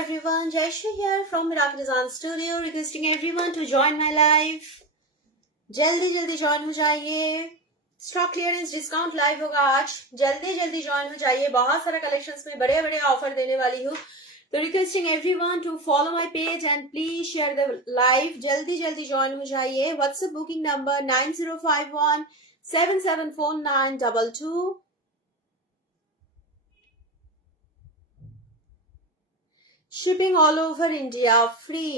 everyone, Jaishri here from Miracle Design Studio, requesting everyone to join my live. जल्दी जल्दी join हो जाइए. Stock clearance discount live होगा आज. जल्दी जल्दी ज्वाइन हो जाइए. बहुत सारा कलेक्शंस में बड़े बड़े ऑफर देने वाली हूँ. तो requesting everyone to follow my page and please share the live. जल्दी जल्दी ज्वाइन हो जाइए. WhatsApp booking number 9051774922. Shipping all over India, free.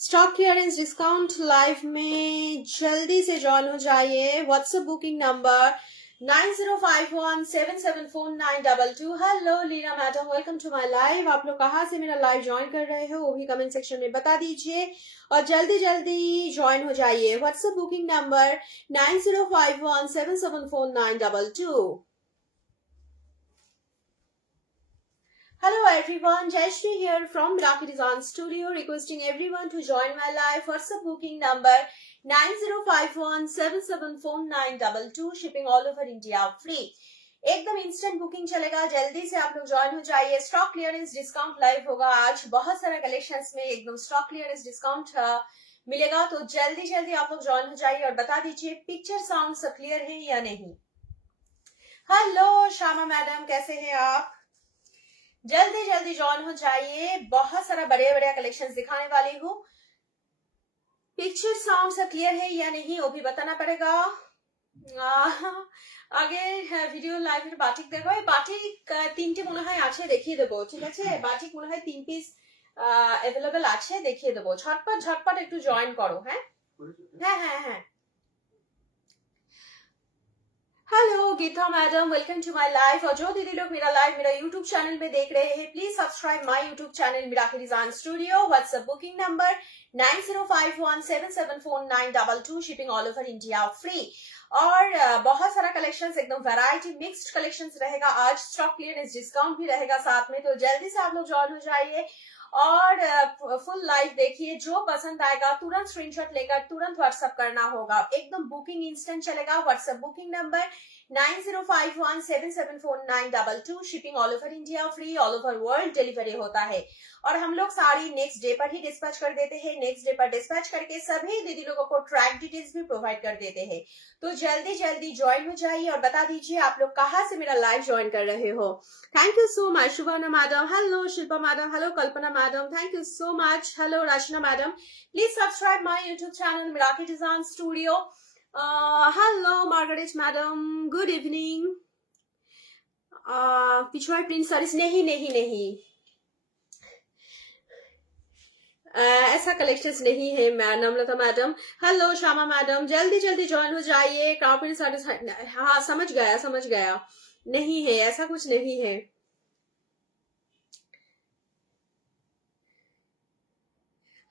Stock clearance discount live में जल्दी से ज्वाइन हो जाइए. WhatsApp booking number 9051774922. Hello Leena madam, welcome to my live. आप लोग कहाँ से मेरा लाइव ज्वाइन कर रहे हो वो भी कमेंट सेक्शन में बता दीजिए और जल्दी जल्दी ज्वाइन हो जाइए. WhatsApp booking number 9051774922. Hello everyone, Jaishri here from Miracle Design Studio, requesting everyone to join my live. WhatsApp booking number 9051774922. Shipping all over India, free. एकदम इंस्टेंट बुकिंग चलेगा. जल्दी से आप लोग ज्वाइन हो जाइए. स्टॉक क्लियरेंस डिस्काउंट लाइव होगा आज. बहुत सारा कलेक्शंस में एकदम स्टॉक क्लियरेंस डिस्काउंट मिलेगा. तो जल्दी जल्दी आप लोग ज्वाइन हो जाइए और बता दीजिए पिक्चर साउंड सब क्लियर है या नहीं. हेलो श्यामा मैडम, कैसे हैं आप? जल्दी जल्दी ज्वाइन हो जाइए. बहुत सारा बड़े बड़े कलेक्शंस दिखाने वाली हूँ. पिक्चर साउंड सब क्लियर है या नहीं वो भी बताना पड़ेगा. আগে ভিডিও লাইভের বাটিক দেখো. এই বাটিক তিনটে মনে হয় আছে, দেখিয়ে দেবো. ঠিক আছে, বাটিক মনে হয় 3 পিস অ্যাভেলেবল আছে, দেখিয়ে দেবো. ঝটপট ঝটপট একটু জয়েন করো. হ্যাঁ হ্যাঁ হ্যাঁ হ্যাঁ. Hello Geeta madam, welcome to my live. और जो दीदी लोग मेरा लाइव मेरा यूट्यूब चैनल में देख रहे हैं, please subscribe my YouTube channel Miracle Design studio. WhatsApp booking number 9051774922. Shipping all over India, free. और बहुत सारा कलेक्शंस, एकदम वैरायटी मिक्स्ड कलेक्शंस रहेगा आज. स्टॉक क्लियरेंस डिस्काउंट भी रहेगा साथ में. तो जल्दी से आप लोग ज्वाइन हो जाइए और फुल लाइव देखिए. जो पसंद आएगा तुरंत स्क्रीनशॉट लेकर तुरंत व्हाट्सएप करना होगा. एकदम बुकिंग इंस्टेंट चलेगा. WhatsApp booking number 9051774922. Shipping all over India, free. All over world delivery होता है. और हम लोग साड़ी नेक्स्ट डे पर ही डिस्पैच कर देते हैं. नेक्स्ट डे पर डिस्पैच करके सभी दीदी लोगों को ट्रैक डिटेल्स भी प्रोवाइड कर देते हैं. तो जल्दी जल्दी ज्वाइन हो जाइए और बता दीजिए आप लोग कहाँ से मेरा लाइव ज्वाइन कर रहे हो. Thank you so much Shubhana madam. Hello Shilpa madam. Hello Kalpana madam. Thank you so much. Hello Rachna madam. Please subscribe my YouTube channel Miracle Design Studio. Hello Margaret madam, good evening. पिछवाड़ प्रिंट सारीज नहीं नहीं नहीं, ऐसा collections नहीं है Namrata madam. Hello Shyama madam, जल्दी जल्दी join हो जाइए. क्राउड प्रिंट सारीज, हाँ समझ गया. नहीं है, ऐसा कुछ नहीं है.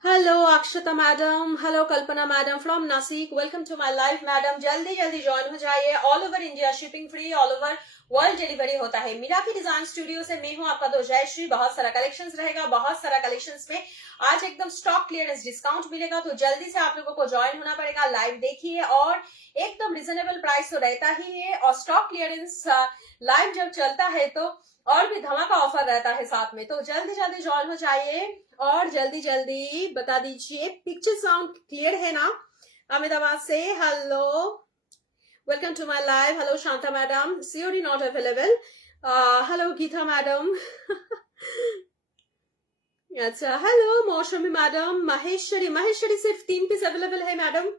Hello Akshata madam. Hello Kalpana madam from Nashik. Welcome to my live madam. जल्दी जल्दी ज्वाइन हो जाइए. All over India shipping free, all over world delivery होता है. मिराकल डिजाइन स्टूडियो से मैं हूं आपका दो जयश्री. बहुत सारा कलेक्शंस रहेगा. बहुत सारा कलेक्शंस में आज एकदम स्टॉक क्लियरेंस डिस्काउंट मिलेगा. तो जल्दी से आप लोगों को ज्वाइन होना पड़ेगा. लाइव देखिए और एकदम रिजनेबल प्राइस तो रहता ही है. और स्टॉक क्लियरेंस लाइव जब चलता है तो और भी धमाका ऑफर रहता है साथ में. तो जल्दी जल्दी ज्वाइन हो जाइए और जल्दी जल्दी बता दीजिए पिक्चर साउंड क्लियर है ना. अहमदाबाद से hello, welcome to my live. Hello Shanta madam, COD not available. Hello Geeta madam. अच्छा, हेलो मौसमी मैडम. महेश्वरी सिर्फ 3 पीस अवेलेबल है madam.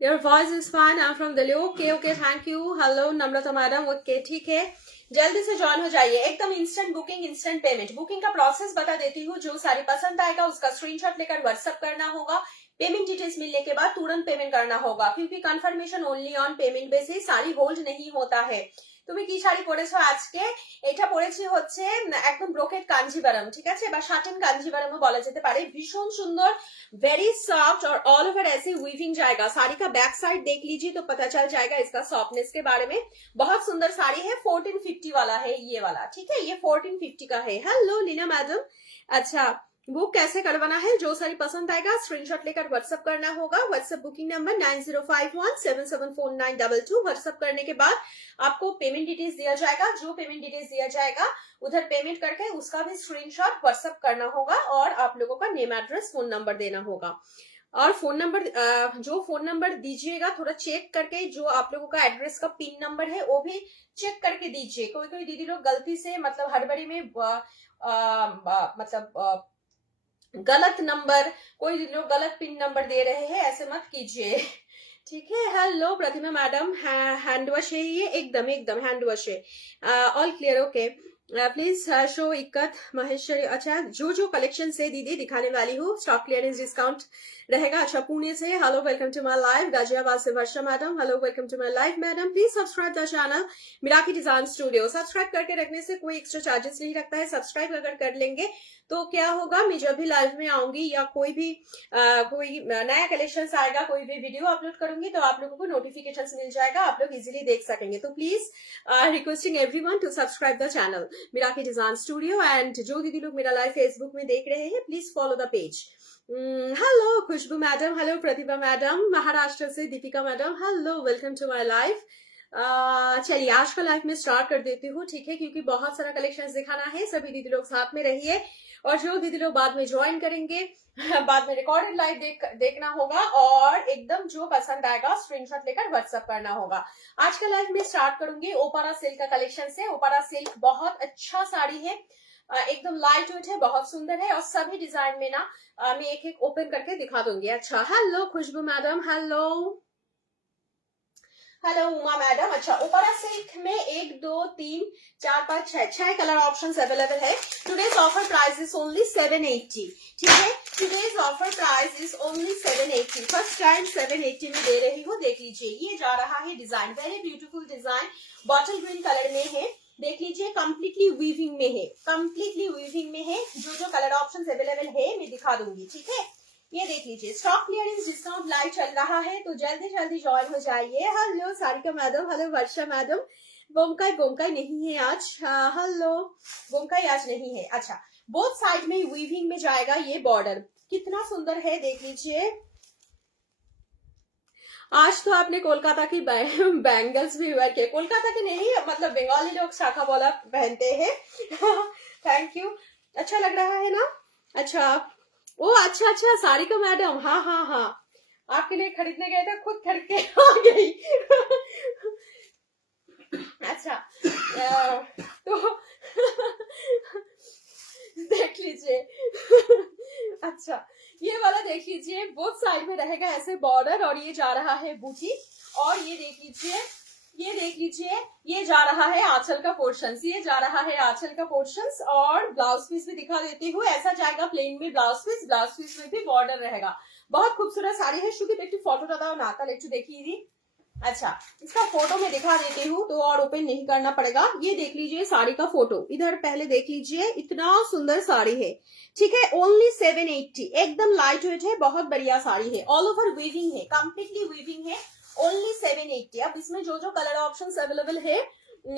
Your voice is fine. I'm from Delhi. Okay, thank you. Hello Namrata madam. Okay ठीक है. जल्दी से join हो जाइए. एकदम instant booking, instant payment. Booking का प्रोसेस बता देती हूँ. जो साड़ी पसंद आएगा उसका स्क्रीनशॉट लेकर व्हाट्सएप करना होगा. पेमेंट डिटेल्स मिलने के बाद तुरंत पेमेंट करना होगा, क्योंकि confirmation only on payment basis. Sari hold नहीं होता है. তুমি কি শাড়ি পরেছো আজকে? এটা পরেছি হচ্ছে একদম ব্রোকেট কাঞ্জিভারম. ঠিক আছে, বা শাটিন কাঞ্জিভারমও বলা যেতে পারে. ভীষণ সুন্দর, वेरी सॉफ्ट और ऑल ओवर ऐसे वीविंग जाएगा. साड़ी का बैक साइड देख लीजिए तो पता चल जाएगा इसका सॉफ्टनेस के बारे में. बहुत सुंदर साड़ी है. 1450 वाला है ये वाला. ठीक है, ये 1450 का है. Hello Leena madam. अच्छा, बुक कैसे करवाना है, जो सारी पसंद आएगा स्क्रीनशॉट लेकर व्हाट्सएप करना होगा। WhatsApp booking number 9051774922। व्हाट्सएप करने के बाद आपको पेमेंट डिटेल्स दिया जाएगा। जो पेमेंट डिटेल्स दिया जाएगा उधर पेमेंट करके उसका भी स्क्रीनशॉट व्हाट्सएप करना होगा और आप लोगों का नेम, एड्रेस, फोन नंबर देना होगा। और फोन नंबर, जो फोन नंबर दीजिएगा थोड़ा चेक करके, जो आप लोगों का एड्रेस का पिन नंबर है वो भी चेक करके दीजिए। कोई कोई दीदी लोग गलती से मतलब हड़बड़ी में गलत नंबर, कोई दीदी लोग गलत पिन नंबर दे रहे हैं, ऐसे मत कीजिए, ठीक है। हेलो प्रतिमा मैडम, हैंड वॉश है ये, एकदम एकदम हैंड वॉश है, all clear, okay. Please show ikat Maheshwari. अच्छा, जो कलेक्शन से दीदी दिखाने वाली हूँ स्टॉक क्लियरेंस डिस्काउंट रहेगा। अच्छा, पुणे से hello, welcome to my live. Ghaziabad से Varsha madam, hello, welcome to my live madam. Please subscribe the channel Miraki design studio. Subscribe करके रखने से कोई एक्स्ट्रा चार्जेस नहीं रखता है। सब्सक्राइब अगर कर लेंगे तो क्या होगा, मैं जब भी लाइव में आऊंगी या कोई भी कोई नया कलेक्शन आएगा, कोई भी वीडियो अपलोड करूंगी तो आप लोगों को नोटिफिकेशन मिल जाएगा, आप लोग इजीली देख सकेंगे। तो please requesting everyone to subscribe the channel Miraki design studio. And जो दीदी लोग मेरा लाइव फेसबुक में देख रहे हैं, please follow the page. Hello Khushboo madam, hello Pratibha madam, Maharashtra से Deepika madam, hello, welcome to my live. चलिए आज का लाइव में स्टार्ट कर देती हूँ, ठीक है, क्योंकि बहुत सारा कलेक्शंस दिखाना है। सभी दीदी लोग साथ में रहिए और जो दीदी लोग बाद में ज्वाइन करेंगे बाद में रिकॉर्डेड लाइव देखना होगा और एकदम जो पसंद आएगा स्क्रीनशॉट लेकर व्हाट्सएप करना होगा। आज का लाइव में स्टार्ट करूंगी ओपारा सिल्क का कलेक्शन से। ओपारा सिल्क बहुत अच्छा साड़ी है, एकदम लाइट वेट है, बहुत सुंदर है और सभी डिजाइन में ना मैं एक एक ओपन करके दिखा दूंगी। अच्छा, hello Khushboo madam, hello hello Uma madam. अच्छा, ओपारा सिल्क में 1 2 3 4 5 6 कलर ऑप्शंस अवेलेबल है। Today's offer price is only 780, ठीक है। Today's offer price is only 780, first time 780 में दे रही हूँ। देख लीजिए, ये जा रहा है design, very beautiful design, bottle green colour में है। देख लीजिए, कंप्लीटली वीविंग में है, कंप्लीटली वीविंग में है। जो कलर ऑप्शंस अवेलेबल है मैं दिखा दूंगी, ठीक है। ये देख लीजिए, स्टॉक क्लियरेंस डिस्काउंट लाइव चल रहा है तो जल्दी जल्दी ज्वाइन हो जाइए। Hello Sarika madam, hello Varsha madam. Bomkai नहीं है आज, हेलो, बोमकाई आज नहीं है। अच्छा, बोथ साइड में वीविंग में जाएगा ये बॉर्डर, कितना सुंदर है, देख लीजिए। आज तो आपने कोलकाता की बैंगल्स भी वेयर किए, कोलकाता के नहीं, मतलब बंगाली लोग शाखा बोला पहनते हैं थैंक यू, अच्छा लग रहा है ना। अच्छा, ओ अच्छा, सारिका मैडम, हाँ, आपके लिए खरीदने गए थे, खुद खरीद के आ गई अच्छा, तो देख लीजिए अच्छा, ये वाला देख लीजिए, बोथ साइड में रहेगा ऐसे बॉर्डर और ये जा रहा है बूटी। और ये देख लीजिए, ये जा रहा है आंचल का पोर्शन, ये जा रहा है आंचल का पोर्शन। और ब्लाउज पीस भी दिखा देती हूँ, ऐसा जाएगा प्लेन में ब्लाउज पीस में भी बॉर्डर रहेगा। बहुत खूबसूरत साड़ी है। शुकी देखिए फोटो दादा नाता लेटू देखिए। अच्छा, इसका फोटो मैं दिखा देती हूँ तो और ओपन नहीं करना पड़ेगा। ये देख लीजिए साड़ी का फोटो, इधर पहले देख लीजिए, इतना सुंदर साड़ी है, ठीक है। ओनली 780, एकदम लाइट वेट है, बहुत बढ़िया साड़ी है, ऑल ओवर वीविंग है, कंप्लीटली वीविंग है, ओनली 780। अब इसमें जो कलर ऑप्शंस अवेलेबल है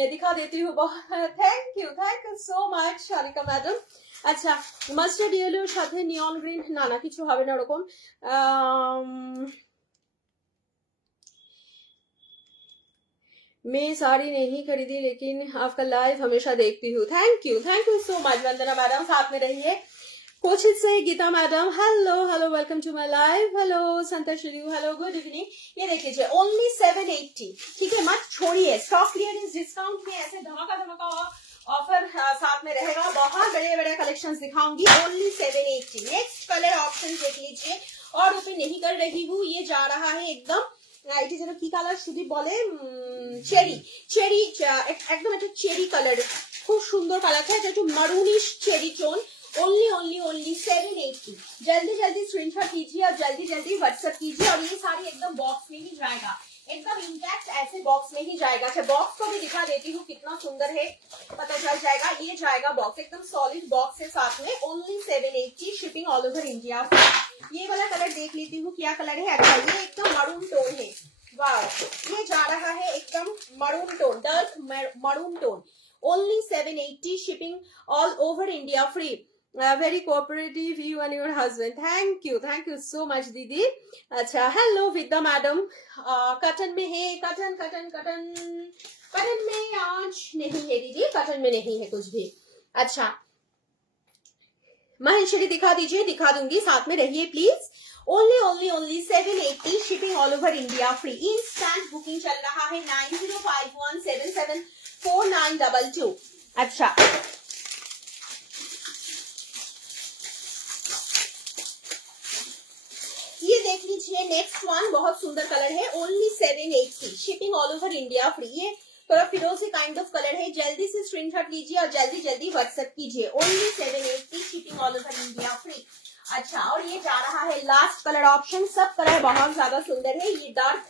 दिखा देती हूँ। Thank you so much Sharika madam. अच्छा, মাস্টার্ড ইয়েলোর সাথে নিয়ন গ্রিন, না কিছু হবে না ওরকম। मैं साड़ी नहीं खरीदी लेकिन आपका लाइव हमेशा देखती हूँ। Thank you so much Vandana madam, साथ में रहिए। कोचित से Geeta madam, hello, welcome to my live. Hello Santa Shri, hello, good evening. ये देख लीजिए, ओनली 780, ठीक है, मत छोड़िए। स्टॉक क्लियरेंस डिस्काउंट में ऐसे धमाका ऑफर साथ में रहेगा। बहुत बड़े कलेक्शंस दिखाऊंगी, ओनली 780। नेक्स्ट कलर ऑप्शन देख लीजिए, और ओपन नहीं कर रही हूँ, ये जा रहा है एकदम এটি যেন কি কালার সুদীপ বলে, চেরি একদম একটা চেরি কালার, খুব সুন্দর কালার है, একটু মারুনিশ চেরি টোन। ओनली 780। जल्दी स्क्रीनशॉट कीजिए और जल्दी व्हाट्सएप कीजिए। और ये साड़ी एकदम बॉक्स में ही जाएगा, एकदम इंटैक्ट ऐसे बॉक्स में ही जाएगा। अच्छा, बॉक्स को भी दिखा देती हूँ कितना सुंदर है, पता चल जाएगा। ये जाएगा बॉक्स, एकदम सॉलिड बॉक्स है साथ में, only 780, shipping all over India. ये वाला कलर देख लेती हूँ क्या कलर है। अच्छा, ये एकदम मरून टोन है, वाह, ये जा रहा है एकदम maroon tone, dark maroon tone, only 780, shipping all over India free. Very cooperative, you and your husband. Thank you so much, दीदी. अच्छा, hello विद्या मैडम. कटन में है, कटन में आज नहीं है दीदी, कटन में नहीं है कुछ भी. अच्छा, महेश्वरी दिखा दीजिए, दिखा दूंगी, साथ में रहिए please. Only 780 shipping all over India free. Instant booking चल रहा है 9051774922. अच्छा, ये देख लीजिए नेक्स्ट वन, बहुत सुंदर कलर है. Only 780 shipping all over India free. ये थोड़ा फिरोजी काइंड ऑफ कलर है. जल्दी से स्क्रीनशॉट लीजिए और जल्दी व्हाट्सएप कीजिए. Only 780 shipping all over India free. अच्छा, और ये जा रहा है लास्ट कलर ऑप्शन. सब कलर बहुत ज्यादा सुंदर है. ये डार्क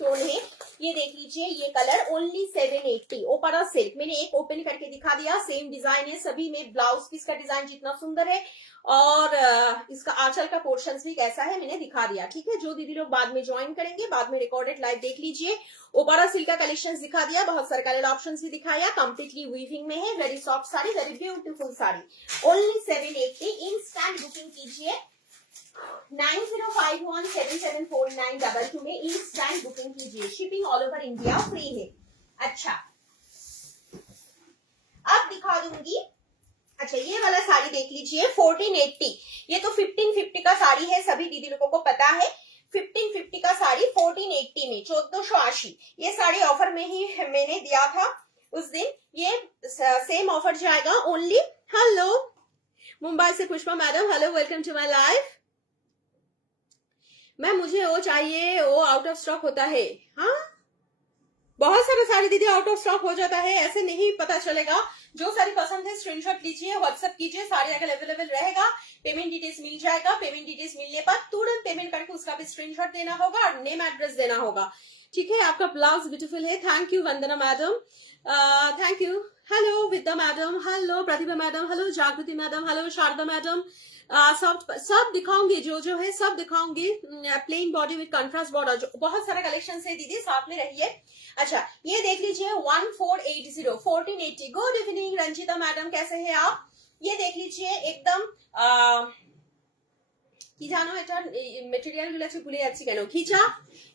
टोन है. ये देख लीजिए, ये कलर Only 780. ओपेरा सिल्क मैंने एक ओपन करके दिखा दिया. सेम डिजाइन है सभी में. ब्लाउज पीस का डिजाइन जितना सुंदर है और इसका आंचल का पोर्शन भी कैसा है मैंने दिखा दिया. ठीक है, जो दीदी लोग बाद में ज्वाइन करेंगे, बाद में रिकॉर्डेड लाइव देख लीजिए. ओपेरा सिल्क का कलेक्शन दिखा दिया, बहुत सारे कलर ऑप्शन भी दिखाया. कंप्लीटली वीविंग में है. Very soft sari, very beautiful sari. Only 780. Instant booking कीजिए 9051774922 में. इंस्टेंट बुकिंग कीजिए. Shipping all over India free है. अच्छा, अब दिखा दूंगी. अच्छा, ये वाला साड़ी देख लीजिए 1480. ये तो 1550 का साड़ी है, सभी दीदी लोगों को पता है. 1550 का साड़ी 1480 में 1480. ये साड़ी ऑफर में ही मैंने दिया था उस दिन. ये सेम ऑफर जाएगा. ओनली हेलो मुंबई से Pushpa madam, hello, welcome to my life. Ma'am मुझे वो चाहिए, वो आउट ऑफ स्टॉक होता है. हाँ, बहुत सारे साड़ी दीदी आउट ऑफ स्टॉक हो जाता है, ऐसे नहीं पता चलेगा. जो साड़ी पसंद है स्क्रीनशॉट लीजिए, व्हाट्सएप कीजिए. साड़ी अगर अवेलेबल रहेगा, पेमेंट डिटेल्स मिल जाएगा. पेमेंट डिटेल्स मिलने पर तुरंत पेमेंट करके उसका भी स्क्रीनशॉट देना होगा और नेम एड्रेस देना होगा. ठीक है, आपका ब्लाउज ब्यूटीफुल है. Thank you Vandana madam, thank you. Hello Vidya madam, hello Pratibha madam, hello Jagriti madam, hello Sharda madam. सब दिखाऊंगी, जो है सब दिखाऊंगी. Plain body with contrast border, बहुत सारा कलेक्शन है दीदी, साथ में रहिए. अच्छा, ये देख लीजिए 1480 1480. गुड इवनिंग रंजिता मैडम, कैसे हैं आप? ये देख लीजिए एकदम কি জানো এটা মেটেরিয়াল গুলো আছে ভুলে যাচ্ছি কেন.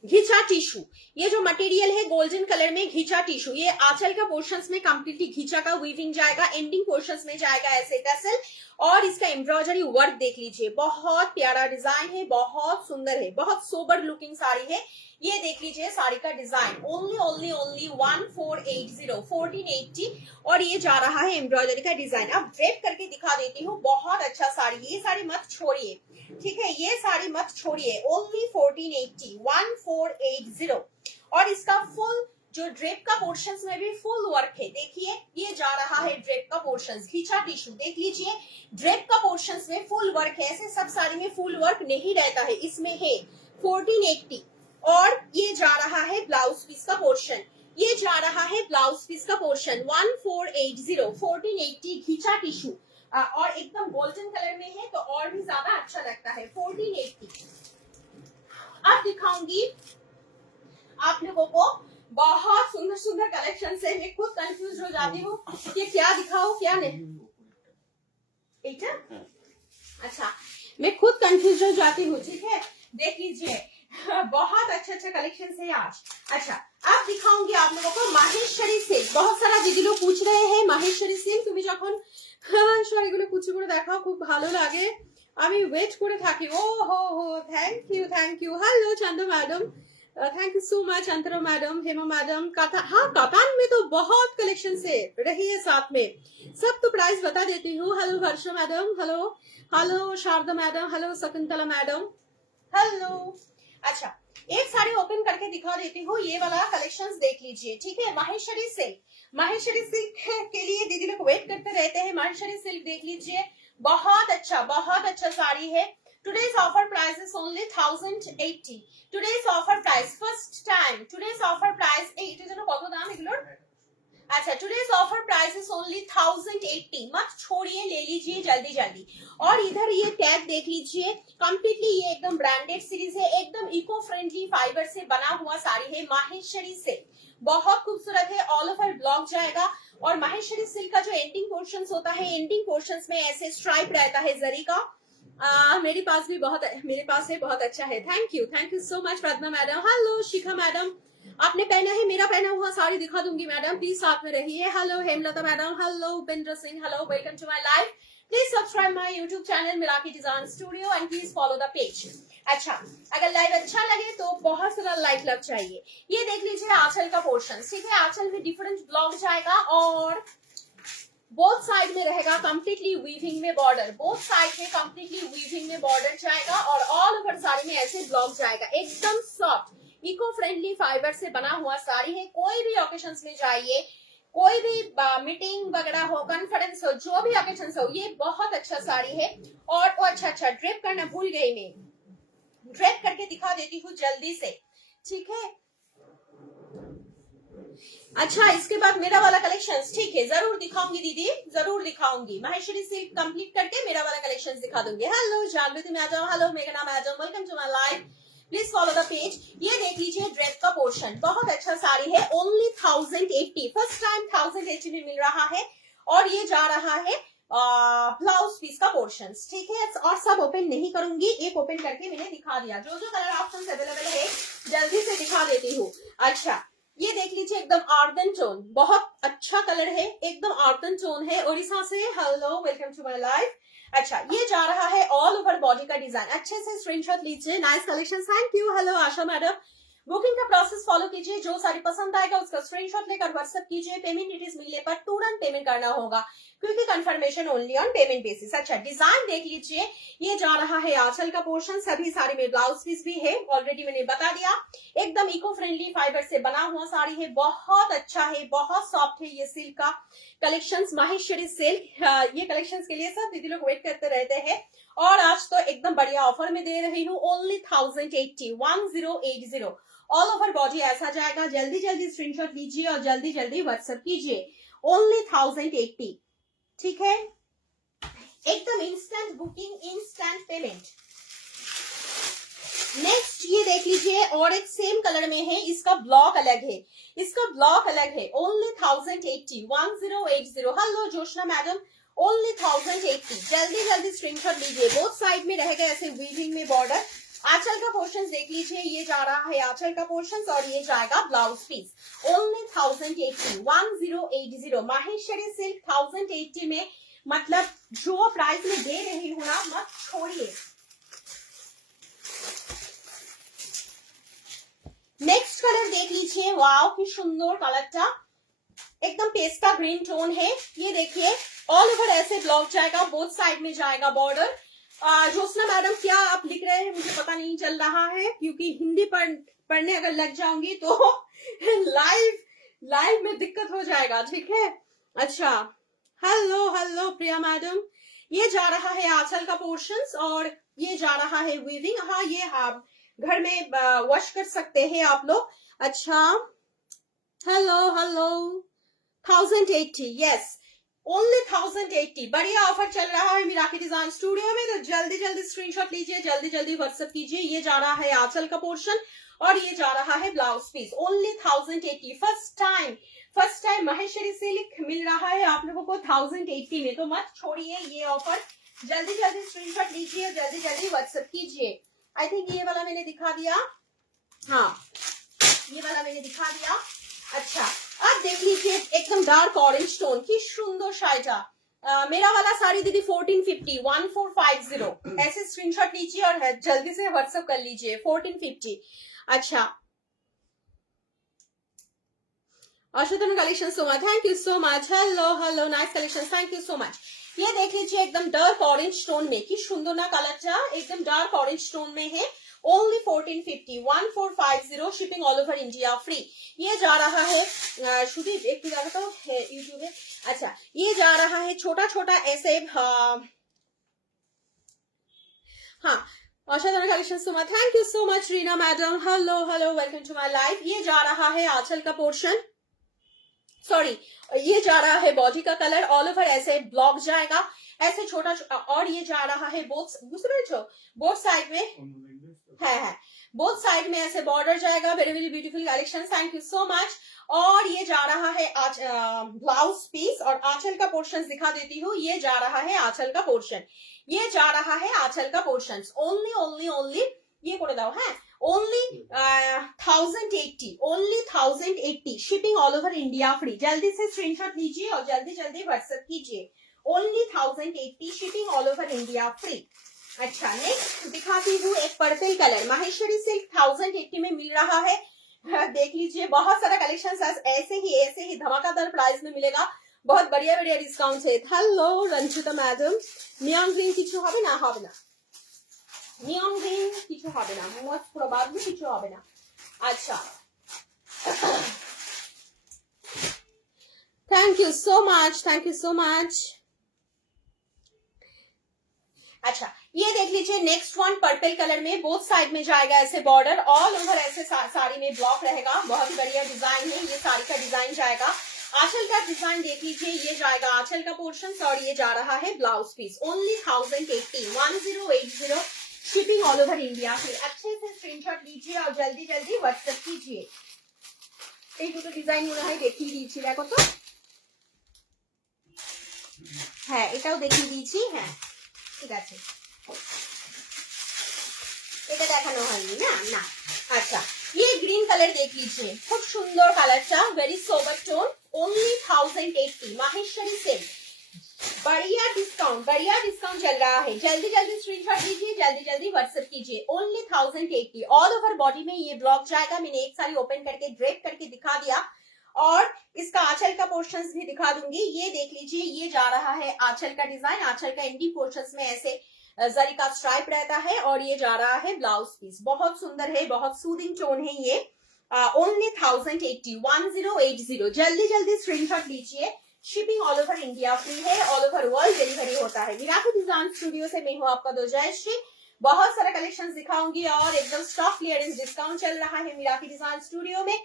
घिचा टिश्यू. ये जो मटेरियल है गोल्डन कलर में घिचा टिश्यू. ये आंचल का पोर्शंस में कंप्लीटली घिचा का वीविंग जाएगा. एंडिंग पोर्शंस में जाएगा ऐसे टसल. और इसका एम्ब्रॉयडरी वर्क देख लीजिए, बहुत प्यारा डिजाइन है, बहुत सुंदर है, बहुत सोबर लुकिंग साड़ी है. ये देख लीजिए साड़ी का डिजाइन. ओनली 1480 1480. और ये जा रहा है एम्ब्रॉयडरी का डिजाइन. अब ड्रेप करके दिखा देती हूँ. बहुत अच्छा साड़ी. ये साड़ी मत छोड़िए, ठीक है, ये साड़ी मत छोड़िए. ओनली 1480. और इसका फुल जो ड्रेप का पोर्शंस में भी फुल वर्क है. देखिए, ये जा रहा है ड्रेप का पोर्शंस. घिचा टिश्यू देख लीजिए, ड्रेप का पोर्शंस में फुल वर्क है. ऐसे सब साड़ी में फुल वर्क नहीं रहता है, इसमें है 1480. और ये जा रहा है ब्लाउज पीस का पोर्शन. ये जा रहा है ब्लाउज पीस का पोर्शन. 1480 1480 घिचा टिश्यू. और एकदम गोल्डन कलर में है तो और भी ज्यादा अच्छा लगता है. 1480. अब दिखाऊंगी आप लोगों को बहुत सुंदर सुंदर कलेक्शन से. मैं खुद कंफ्यूज हो जाती हूँ कि क्या दिखाऊं क्या नहीं. अच्छा, मैं खुद कंफ्यूज हो जाती हूँ. ठीक है, देख लीजिए बहुत अच्छे कलेक्शन है आज. अच्छा, अब दिखाऊंगी आप लोगों को माहेश्वरी सिल्क. बहुत सारा दीदी लोग पूछ रहे हैं माहेश्वरी सिल्क তুমি যখন শাড়িগুলো কুচি করে দেখাও খুব ভালো লাগে, আমি ওয়েট করে থাকি. ও हो थैंक यू. हेलो चंदा madam, thank you so much. Antara madam, Hema madam. हाँ, कातान में तो बहुत कलेक्शन से रही है साथ में. सब तो प्राइस बता देती हूँ. Hello Varsha madam, hello Sharda madam, hello Shakuntala madam, hello. अच्छा, एक साड़ी ओपन करके दिखा देती हूँ. ये वाला कलेक्शंस देख लीजिए. ठीक है, माहेश्वरी सिल्क. माहेश्वरी सिल्क के लिए दीदी लोग वेट करते रहते हैं. माहेश्वरी सिल्क देख लीजिए, बहुत अच्छा साड़ी है. Today's offer price is only 1080. Today's offer price, first time. Today's offer price. এই এটা যেন কত দাম এগুলোর? अच्छा, today's offer price is only 1080। मत छोड़िए, ले लीजिए जल्दी जल्दी। और इधर ये टैग देख लीजिए, कंप्लीटली ये एकदम ब्रांडेड सीरीज है, एकदम इको फ्रेंडली फाइबर से बना हुआ साड़ी है माहेश्वरी से। बहुत खूबसूरत है, ऑल ओवर ब्लॉक जाएगा। और माहेश्वरी सिल्क का जो एंडिंग पोर्शंस होता है, एंडिंग पोर्शंस में ऐसे स्ट्राइप रहता है जरी का। मेरे पास है, बहुत अच्छा है। Thank you so much Padma madam. Hello Shikha madam, आपने पहना है, मेरा पहना हुआ साड़ी दिखा दूंगी मैडम, प्लीज साथ में रहिए। Hello Hemlata madam, hello Upendra Singh, hello, welcome to my live. Please subscribe my YouTube channel Miraki design studio and please follow the page. अच्छा, अगर लाइव अच्छा लगे तो बहुत सारा लाइक लव चाहिए। ये देख लीजिए आंचल का पोर्शन, ठीक है, आंचल में डिफरेंट ब्लॉक जाएगा और बोथ साइड में रहेगा कंप्लीटली वीविंग में बॉर्डर, बोथ साइड में कंप्लीटली वीविंग में बॉर्डर जाएगा और ऑल ओवर साड़ी में ऐसे ब्लॉक जाएगा। एकदम सॉफ्ट इको फ्रेंडली फाइबर से बना हुआ साड़ी है। कोई भी ओकेशंस में जाइए, कोई भी मीटिंग वगैरह हो, कॉन्फ्रेंस हो, जो भी ओकेशंस हो, ये बहुत अच्छा साड़ी है। और अच्छा ड्रेप करना भूल गई मैं, ड्रेप करके दिखा देती हूँ जल्दी से, ठीक है। अच्छा, इसके बाद मेरा वाला कलेक्शन, ठीक है, जरूर दिखाऊंगी दीदी, जरूर दिखाऊंगी। माहेश्वरी सिल्क कंप्लीट करके मेरा वाला कलेक्शन दिखा दूंगी। हेलो जागृति में आ जाओ, हेलो मेघना में आ जाओ, welcome to my live, please follow the page. ये देख लीजिए ड्रेस का पोर्शन, बहुत अच्छा साड़ी है, ओनली 1080। फर्स्ट टाइम 1080 में मिल रहा है। और ये जा रहा है ब्लाउज पीस का पोर्शन, ठीक है। और सब ओपन नहीं करूंगी, एक ओपन करके मैंने दिखा दिया। जो जो कलर ऑप्शन अवेलेबल है जल्दी से दिखा देती हूँ। अच्छा, ये देख लीजिए एकदम आर्गन टोन, बहुत अच्छा कलर है, एकदम आर्गन टोन है, उड़ीसा से। Hello, welcome to my live. अच्छा, ये जा रहा है ऑल ओवर बॉडी का डिजाइन, अच्छे से स्क्रीनशॉट लीजिए। Nice collection, thank you. Hello Asha madam, booking का प्रोसेस फॉलो कीजिए, जो साड़ी पसंद आएगा उसका स्क्रीनशॉट लेकर व्हाट्सएप कीजिए। पेमेंट डिटेल्स मिलने पर तुरंत पेमेंट करना होगा, क्योंकि confirmation only on payment basis. अच्छा, डिजाइन देख लीजिए, ये जा रहा है आंचल का पोर्शन, सभी साड़ी में ब्लाउज पीस भी है, ऑलरेडी मैंने बता दिया। एकदम इको फ्रेंडली फाइबर से बना हुआ साड़ी है, बहुत अच्छा है, बहुत सॉफ्ट है। ये सिल्क का कलेक्शंस, माहेश्वरी सिल्क, ये कलेक्शंस के लिए सब दीदी लोग वेट करते रहते हैं। और आज तो एकदम बढ़िया ऑफर में दे रही हूँ, ओनली 1080 ऑल ओवर बॉडी ऐसा जाएगा। जल्दी जल्दी स्क्रीनशॉट लीजिए और जल्दी जल्दी व्हाट्सएप कीजिए। ओनली 1080, ठीक है, एकदम instant booking, instant payment. Next ये देख लीजिए, और एक सेम कलर में है, इसका ब्लॉक अलग है, इसका ब्लॉक अलग है, only 1080। Hello Joshna madam, only 1080। जल्दी जल्दी स्क्रीनशॉट लीजिए। बोथ साइड में रहेगा ऐसे वीविंग में बॉर्डर। आंचल का पोर्शन देख लीजिए, ये जा रहा है आंचल का पोर्शन और ये जाएगा blouse piece. Only 1080 Maheshwari silk 1080 में, मतलब जो प्राइस में दे रही हूँ ना, मत छोड़िए। नेक्स्ट कलर देख लीजिए, वाव की सुंदर कलर, एकदम पेस्ता ग्रीन टोन है। ये देखिए ऑल ओवर ऐसे ब्लॉक जाएगा, बोथ साइड में जाएगा बॉर्डर। ज्योत्सना मैडम, क्या आप लिख रहे हैं मुझे पता नहीं चल रहा है, क्योंकि हिंदी पढ़ने अगर लग जाऊंगी तो लाइव में दिक्कत हो जाएगा, ठीक है। अच्छा, हेलो प्रिया मैडम, ये जा रहा है आंचल का पोर्शंस और ये जा रहा है वीविंग। हाँ, ये आप घर में वॉश कर सकते हैं आप लोग। अच्छा, हेलो 1080, यस, ओनली 1080। बढ़िया ऑफर चल रहा है मिराकी डिजाइन स्टूडियो में, तो जल्दी जल्दी स्क्रीनशॉट लीजिए, जल्दी जल्दी व्हाट्सएप कीजिए। ये जा रहा है आंचल का पोर्शन और ये जा रहा है blouse piece, only 1080। First time Maheshwari silk मिल रहा है आप लोगों को 1080 में, तो मत छोड़िए ये ऑफर। जल्दी जल्दी स्क्रीनशॉट लीजिए, जल्दी जल्दी व्हाट्सएप कीजिए। आई थिंक ये वाला मैंने दिखा दिया, हाँ ये वाला मैंने दिखा दिया। अच्छा, अब देख लीजिए एकदम डार्क ऑरेंज टोन की सुंदर शाइटा। मेरा वाला साड़ी दीदी 1450 ऐसे स्क्रीनशॉट लीजिए और जल्दी से व्हाट्सएप कर लीजिए 1450। अच्छा, Ashutosh collection so much, thank you so much. Hello nice collection, thank you so much. ये देख लीजिए एकदम डार्क ऑरेंज टोन में, की सुंदर ना कलर, एकदम डार्क ऑरेंज टोन में है, only 1450 shipping all over India free. ये जा रहा है सुदीप, एक तो यूट्यूब में। अच्छा, ये जा रहा है छोटा छोटा ऐसे, हाँ collection so much, thank you so much Reena madam. Hello welcome to my life. ये जा रहा है आंचल का पोर्शन, सॉरी, ये जा रहा है बॉडी का कलर, ऑल ओवर ऐसे ब्लॉक जाएगा, ऐसे छोटा, और ये जा रहा है बोथ साइड में है बोथ साइड में ऐसे बॉर्डर जाएगा। Very very beautiful collection, thank you so much. और ये जा रहा है ब्लाउज पीस, और आंचल का पोर्शन दिखा देती हूँ। ये जा रहा है आंचल का पोर्शन, ये जा रहा है आंचल का पोर्शन। ओनली ओनली ओनली ये করে দাও, হ্যাঁ, only 1080, only 1080, shipping all over India free. जल्दी से स्क्रीनशॉट लीजिए और जल्दी जल्दी व्हाट्सएप कीजिए। Only 1080, shipping all over India free. अच्छा, नेक्स्ट दिखाती हूँ एक पर्पल कलर, माहेश्वरी सिल्क 1080 में मिल रहा है। देख लीजिए, बहुत सारा कलेक्शन ऐसे ही धमाकादार प्राइस में मिलेगा, बहुत बढ़िया बढ़िया डिस्काउंट है। Hello Ranjita madam, neon green কিছু হবে না, হবে না, নিয়ন গ্রিন কিছু হবে না, মোস্ট প্রবাবলি কিছু হবে না। আচ্ছা, thank you so much, thank you so much. अच्छा, ये देख लीजिए नेक्स्ट वन पर्पल कलर में, बोथ साइड में जाएगा ऐसे बॉर्डर, ऑल ओवर ऐसे साड़ी में ब्लॉक रहेगा, बहुत ही बढ़िया डिजाइन है। ये साड़ी का डिजाइन जाएगा, आंचल का डिजाइन देख लीजिए, ये जाएगा आंचल का पोर्शन, और ये जा रहा है blouse piece. Only 1080, 1080, shipping all over India free. अच्छे से स्क्रीनशॉट लीजिए और जल्दी जल्दी व्हाट्सएप कीजिए। এই দুটো ডিজাইন মনে হয় দেখিয়ে দিয়েছি, দেখো তো, হ্যাঁ এটাও দেখিয়ে দিয়েছি, হ্যাঁ ঠিক আছে, এটা দেখানো হয়নি না, না। अच्छा, ये ग्रीन कलर देख लीजिए, खूब सुंदर कलरটা, very sober tone, only 1080, Maheshwari silk. बढ़िया डिस्काउंट चल रहा है। जल्दी जल्दी स्क्रीनशॉट लीजिए, जल्दी जल्दी व्हाट्सएप कीजिए। ओनली 1080, ऑल ओवर बॉडी में ये ब्लॉक जाएगा। मैंने एक साड़ी ओपन करके ड्रेप करके दिखा दिया, और इसका आंचल का पोर्शंस भी दिखा दूंगी। ये देख लीजिए, ये जा रहा है आंचल का डिजाइन, आंचल का एंडी पोर्शंस में ऐसे जरी का स्ट्राइप रहता है, और ये जा रहा है ब्लाउज पीस। बहुत सुंदर है, बहुत सूदिंग टोन है ये। ओनली 1080, 1080, जल्दी जल्दी स्क्रीनशॉट लीजिए। Shipping all over India free है, ऑल ओवर वर्ल्ड डिलीवरी होता है। मिराकी डिजाइन स्टूडियो से मैं हूँ आपका दोजयश्री। बहुत सारा कलेक्शन दिखाऊंगी, और एकदम स्टॉक क्लियरेंस डिस्काउंट चल रहा है मिराकी डिजाइन स्टूडियो में।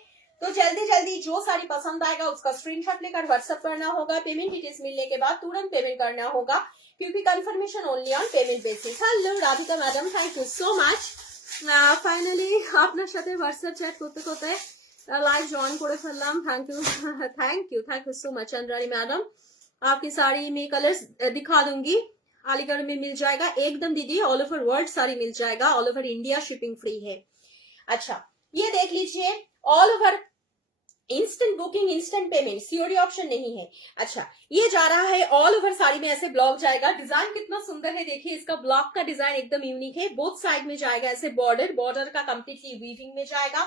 तो जल्दी जल्दी जो साड़ी पसंद आएगा उसका स्क्रीनशॉट लेकर व्हाट्सएप करना होगा। पेमेंट डिटेल्स मिलने के बाद तुरंत पेमेंट करना होगा, क्योंकि confirmation only on payment basis. Hello Radhika madam, thank you so much. Finally আপনার সাথে হোয়াটসঅ্যাপ চ্যাট করতে করতে लाइव ज्वाइन করে ফেললাম। Thank you so much Chandrani madam. आपकी साड़ी में कलर्स दिखा दूंगी, अलीगढ़ में मिल जाएगा एकदम दीदी, ऑल ओवर वर्ल्ड साड़ी मिल जाएगा, all over India shipping free है। अच्छा, ये देख लीजिए, all over instant booking, instant payment, COD option नहीं है। अच्छा, ये जा रहा है ऑल ओवर साड़ी में ऐसे ब्लॉक जाएगा। डिजाइन कितना सुंदर है, देखिए इसका ब्लॉक का डिजाइन एकदम यूनिक है। बोथ साइड में जाएगा ऐसे बॉर्डर का कंप्लीटली वीविंग में जाएगा।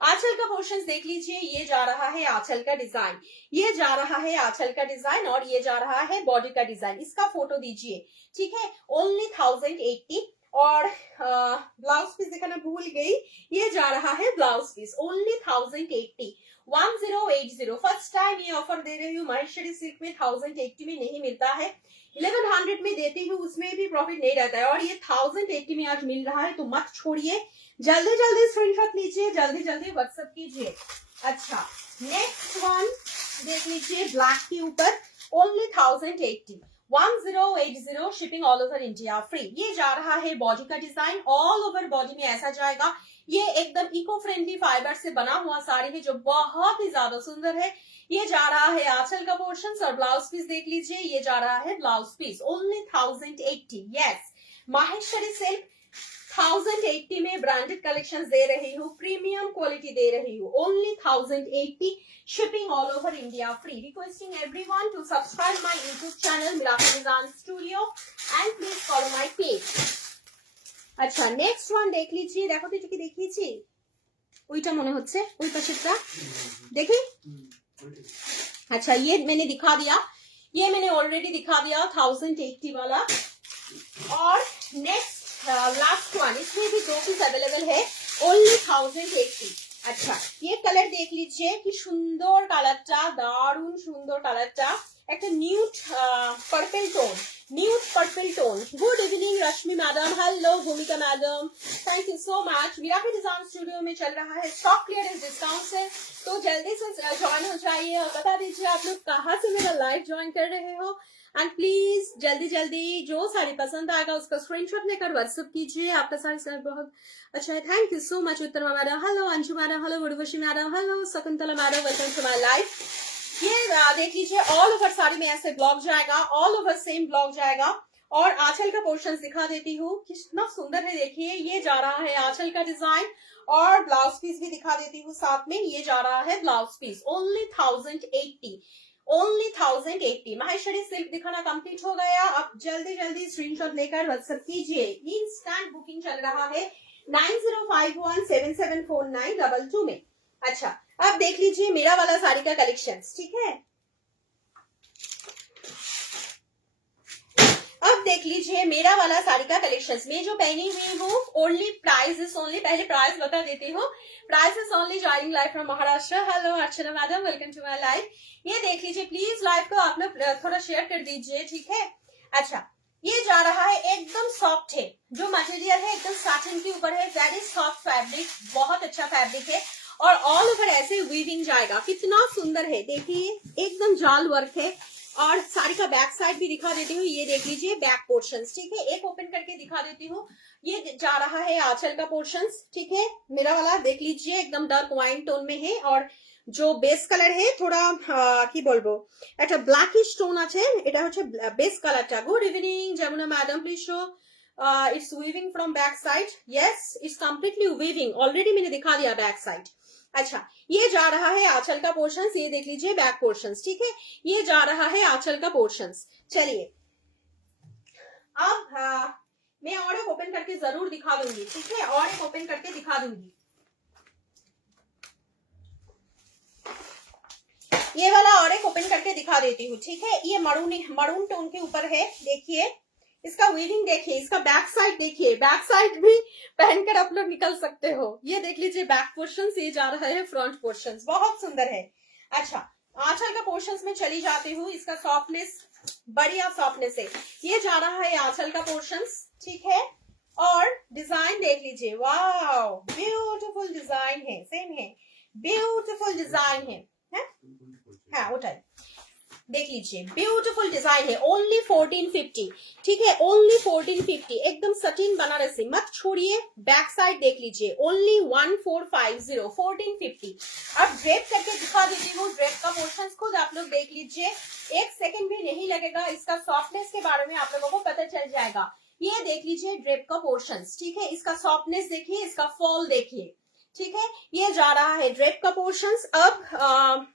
आंचल का पोर्शन देख लीजिए, ये जा रहा है आंचल का डिजाइन, ये जा रहा है आंचल का डिजाइन, और ये जा रहा है बॉडी का डिजाइन। इसका फोटो दीजिए, ठीक है। ओनली 1080, और ब्लाउज पीस दिखाना भूल गई, ये जा रहा है blouse piece. Only 1080, 1080। First time ये ऑफर दे रही हूँ, माहेश्वरी सिल्क में 1080 में नहीं मिलता है। 1100 में देती हूँ, उसमें भी प्रॉफिट नहीं रहता है, और ये 1080 में आज मिल रहा है, तो मत छोड़िए। जल्दी जल्दी स्क्रीनशॉट लीजिए, जल्दी जल्दी व्हाट्सएप कीजिए। अच्छा, नेक्स्ट वन देख लीजिए, ब्लैक के ऊपर, only 1080, 1080, shipping all over India free. ये जा रहा है बॉडी का डिजाइन, ऑल ओवर बॉडी में ऐसा जाएगा। ये एकदम इको फ्रेंडली फाइबर से बना हुआ साड़ी है, जो बहुत ही ज्यादा सुंदर है। ये जा रहा है आंचल का पोर्शन, और ब्लाउज पीस देख लीजिए, ये जा रहा है blouse piece. Only 1080, yes, Maheshwari silk 1080 में ब्रांडेड कलेक्शन दे रही हूँ, प्रीमियम क्वालिटी दे रही हूँ। Only 1080, shipping all over India free. Requesting everyone to subscribe my YouTube channel Miraki design studio, and please follow my page. अच्छा, नेक्स्ट वन देख लीजिए, देखो तो কি দেখিয়েছি, ওইটা মনে হচ্ছে, ওই পাশেরটা দেখি। अच्छा, ये मैंने दिखा दिया, ये मैंने ऑलरेडी दिखा दिया 1080 वाला। और नेक्स्ट लास्ट वन, इसमें भी 2 पीस अवेलेबल है, ओनली 1080। अच्छा, ये कलर देख लीजिए, कि সুন্দর কালারটা, দারুণ সুন্দর কালারটা, একটা নিউট purple tone. Good evening Rashmi madam, hello Bhoomika madam, thank you so much. Miraki design studio में चल रहा है स्टॉक क्लियरेंस डिस्काउंट से, तो जल्दी से ज्वाइन हो जाइए और बता दीजिए आप लोग कहाँ से मेरा लाइव ज्वाइन कर रहे हो। एंड प्लीज जल्दी जल्दी जो साड़ी पसंद आएगा उसका स्क्रीनशॉट लेकर व्हाट्सएप कीजिए। आपका साड़ी स्टाइल बहुत अच्छा है, थैंक यू सो मच। उत्तरमा madam hello, Anshu madam hello, Urvashi madam hello, Shakuntala madam welcome to my life. ये देख लीजिए ऑल ओवर साड़ी में ऐसे ब्लॉक जाएगा, ऑल ओवर सेम ब्लॉक जाएगा। और आंचल का पोर्शन दिखा देती हूँ, कितना सुंदर है देखिए। ये जा रहा है आंचल का डिजाइन और ब्लाउज पीस भी दिखा देती हूँ साथ में। ये जा रहा है blouse piece only 1080, only 1080। Maheshwari silk दिखाना कंप्लीट हो गया। अब जल्दी जल्दी स्क्रीनशॉट लेकर व्हाट्सएप कीजिए। इंस्टेंट बुकिंग चल रहा है 9051774922 में। अच्छा, अब देख लीजिए मेरा वाला साड़ी का कलेक्शन, ठीक है। अब देख लीजिए मेरा वाला साड़ी का कलेक्शन में जो पहनी हुई हूँ। ओनली प्राइस इज ओनली, पहले प्राइस बता देती हूँ। Price is only joining live from Maharashtra. Hello Archana madam, welcome to my live. ये देख लीजिए, प्लीज लाइव को आप लोग थोड़ा शेयर कर दीजिए, ठीक है। अच्छा, ये जा रहा है एकदम सॉफ्ट है, जो मटेरियल है एकदम साटिन के ऊपर है, वेरी सॉफ्ट फैब्रिक, बहुत अच्छा फैब्रिक है। और ऑल ओवर ऐसे वीविंग जाएगा, कितना सुंदर है देखिए, एकदम जाल वर्क है। और साड़ी का बैक साइड भी दिखा देती हूँ। ये देख लीजिए बैक पोर्शंस, ठीक है। एक ओपन करके दिखा देती हूँ। ये जा रहा है आंचल का पोर्शंस, ठीक है। मेरा वाला देख लीजिए एकदम डार्क वाइन टोन में है और जो बेस कलर है थोड़ा কি বলবো একটা ব্ল্যাকিশ টোন আছে, এটা হচ্ছে বেস কালারটা। Good evening Jamuna madam, please show it's weaving from back side. Yes, it's completely weaving, already मैंने दिखा दिया बैक साइड। अच्छा, ये जा रहा है आंचल का पोर्शंस, ये देख लीजिए बैक पोर्शंस, ठीक है। ये जा रहा है आंचल का पोर्शंस। चलिए अब मैं और एक ओपन करके जरूर दिखा दूंगी, ठीक है, और एक ओपन करके दिखा दूंगी। ये वाला और एक ओपन करके दिखा देती हूँ, ठीक है। ये मरून टोन के ऊपर है, देखिए इसका वीविंग देखिए, इसका बैक साइड देखिए, बैक साइड भी पहनकर आप लोग निकल सकते हो। ये देख लीजिए बैक पोर्शन, ये जा रहा है फ्रंट पोर्शन, बहुत सुंदर है। अच्छा, आंचल का पोर्शन में चली जाती हूँ। इसका सॉफ्टनेस बढ़िया सॉफ्टनेस है। ये जा रहा है आंचल का पोर्शन, ठीक है। और डिजाइन देख लीजिए, वाह ब्यूटीफुल डिजाइन है, सेम है, ब्यूटीफुल डिजाइन है। हाँ उठाई देख लीजिए, ब्यूटीफुल डिजाइन है। ओनली 1450, ठीक है, ओनली 1450, एकदम सटीन बनारसी, मत छोड़िए। बैक साइड देख लीजिए, ओनली 1450, 1450। अब ड्रेप करके दिखा देती हूँ, ड्रेप का पोर्शन खुद आप लोग देख लीजिए, एक सेकंड भी नहीं लगेगा। इसका सॉफ्टनेस के बारे में आप लोगों को पता चल जाएगा। ये देख लीजिए ड्रेप का पोर्शन, ठीक है। इसका सॉफ्टनेस देखिए, इसका फॉल देखिए, ठीक है। ये जा रहा है ड्रेप का पोर्शन। अब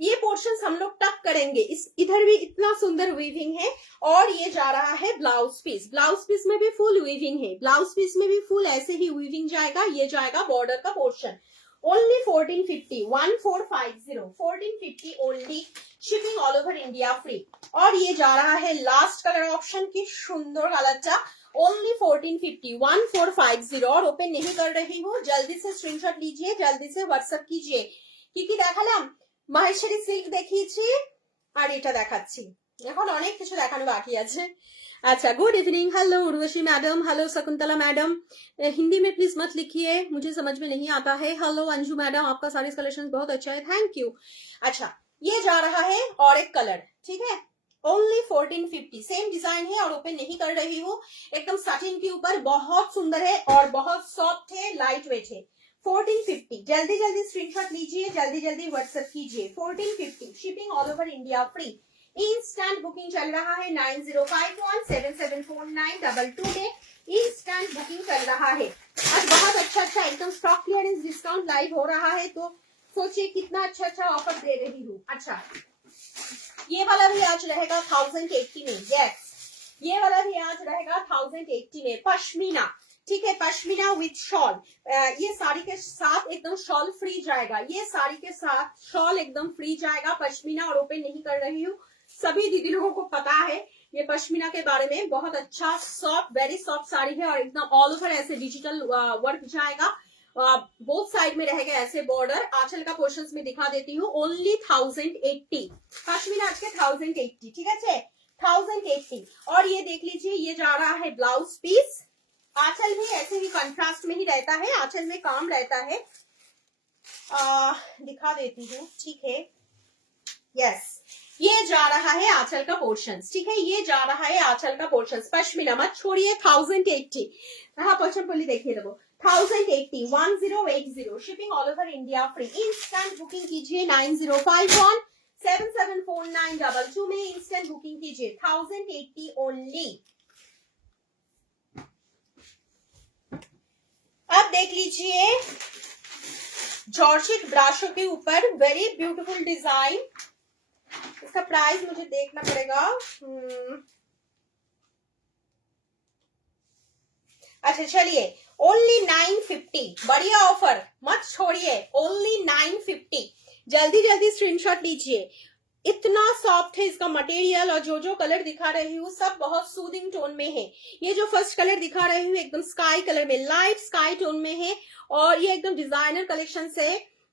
ये पोर्शंस हम लोग टक करेंगे, इस इधर भी इतना सुंदर वीविंग है। और ये जा रहा है ब्लाउज पीस, ब्लाउज पीस में भी फुल वीविंग है, ब्लाउज पीस में भी फुल ऐसे ही वीविंग जाएगा। ये जाएगा बॉर्डर का portion. Only 1450, 1450, 1450 only, shipping all over India free. और ये जा रहा है लास्ट कलर ऑप्शन की सुंदर कलरটা, ओनली 1450, 1450। और ओपन नहीं कर रही हूँ, जल्दी से स्क्रीनशॉट लीजिए, जल्दी से व्हाट्सएप कीजिए। কি কি দেখালাম? মাহেশ্বরী সিল্ক দেখিয়েছি আর এটা দেখাচ্ছি, এখন অনেক কিছু দেখানো বাকি আছে। अच्छा, good evening, hello Urvashi madam, hello Shakuntala madam. Hindi में प्लीज मत लिखिए, मुझे समझ में नहीं आता है। हेलो अंजू मैडम, आपका सारी कलेक्शन बहुत अच्छा है, थैंक यू। अच्छा, ये जा रहा है और एक कलर, ठीक है, ओनली 1450, सेम डिजाइन है और ओपन नहीं कर रही हूँ। एकदम सटिन के ऊपर, बहुत सुंदर है और बहुत सॉफ्ट है, लाइट वेट है। 1450, जल्दी जल्दी स्क्रीनशॉट लीजिए, जल्दी जल्दी व्हाट्सएप कीजिए। 1450, shipping all over India free. Instant booking चल रहा है 9051774922 में, इंस्टेंट बुकिंग चल रहा है। आज बहुत अच्छा अच्छा एकदम स्टॉक क्लियरेंस डिस्काउंट लाइव हो रहा है, तो सोचिए कितना अच्छा अच्छा ऑफर दे रही हूँ। अच्छा, ये वाला भी आज रहेगा 1080 में, यस, ये वाला भी आज रहेगा 1080 में, पश्मीना, ठीक है, पश्मीना विथ शॉल। ये साड़ी के साथ एकदम शॉल फ्री जाएगा, ये साड़ी के साथ शॉल एकदम फ्री जाएगा, पश्मीना। और ओपन नहीं कर रही हूँ, सभी दीदी लोगों को पता है ये पश्मीना के बारे में। बहुत अच्छा सॉफ्ट, वेरी सॉफ्ट साड़ी है और एकदम ऑल ओवर ऐसे डिजिटल वर्क जाएगा। बोथ साइड में रहेगा ऐसे बॉर्डर। आंचल का पोर्शन में दिखा देती हूँ, ओनली 1080 पश्मीना आज के 1080, ठीक है 1080। और ये देख लीजिए, ये जा रहा है ब्लाउज पीस। आंचल भी ऐसे ही कंट्रास्ट में ही रहता है, आंचल में काम रहता है। दिखा देती हूँ, ठीक है, यस ये जा रहा है आंचल का पोर्शन, ठीक है, ये जा रहा है आंचल का पोर्शन। पश्मीना मत छोड़िए, 1080 हाँ पोली देखिए लोगो, 1080 1080 shipping all over India free. Instant booking कीजिए 9051 774922 में इंस्टेंट बुकिंग कीजिए, 1080 ओनली। अब देख लीजिए जॉर्जेट ब्राशो के ऊपर वेरी ब्यूटीफुल डिजाइन। इसका प्राइस मुझे देखना पड़ेगा। अच्छा चलिए, ओनली 950, बढ़िया ऑफर, मत छोड़िए, ओनली 950। जल्दी जल्दी स्क्रीनशॉट लीजिए। इतना सॉफ्ट है इसका मटेरियल, और जो कलर दिखा रही हूँ सब बहुत सूदिंग टोन में है। ये जो फर्स्ट कलर दिखा रही हूँ एकदम स्काई कलर में, लाइट स्काई टोन में है, और ये एकदम डिजाइनर कलेक्शन से।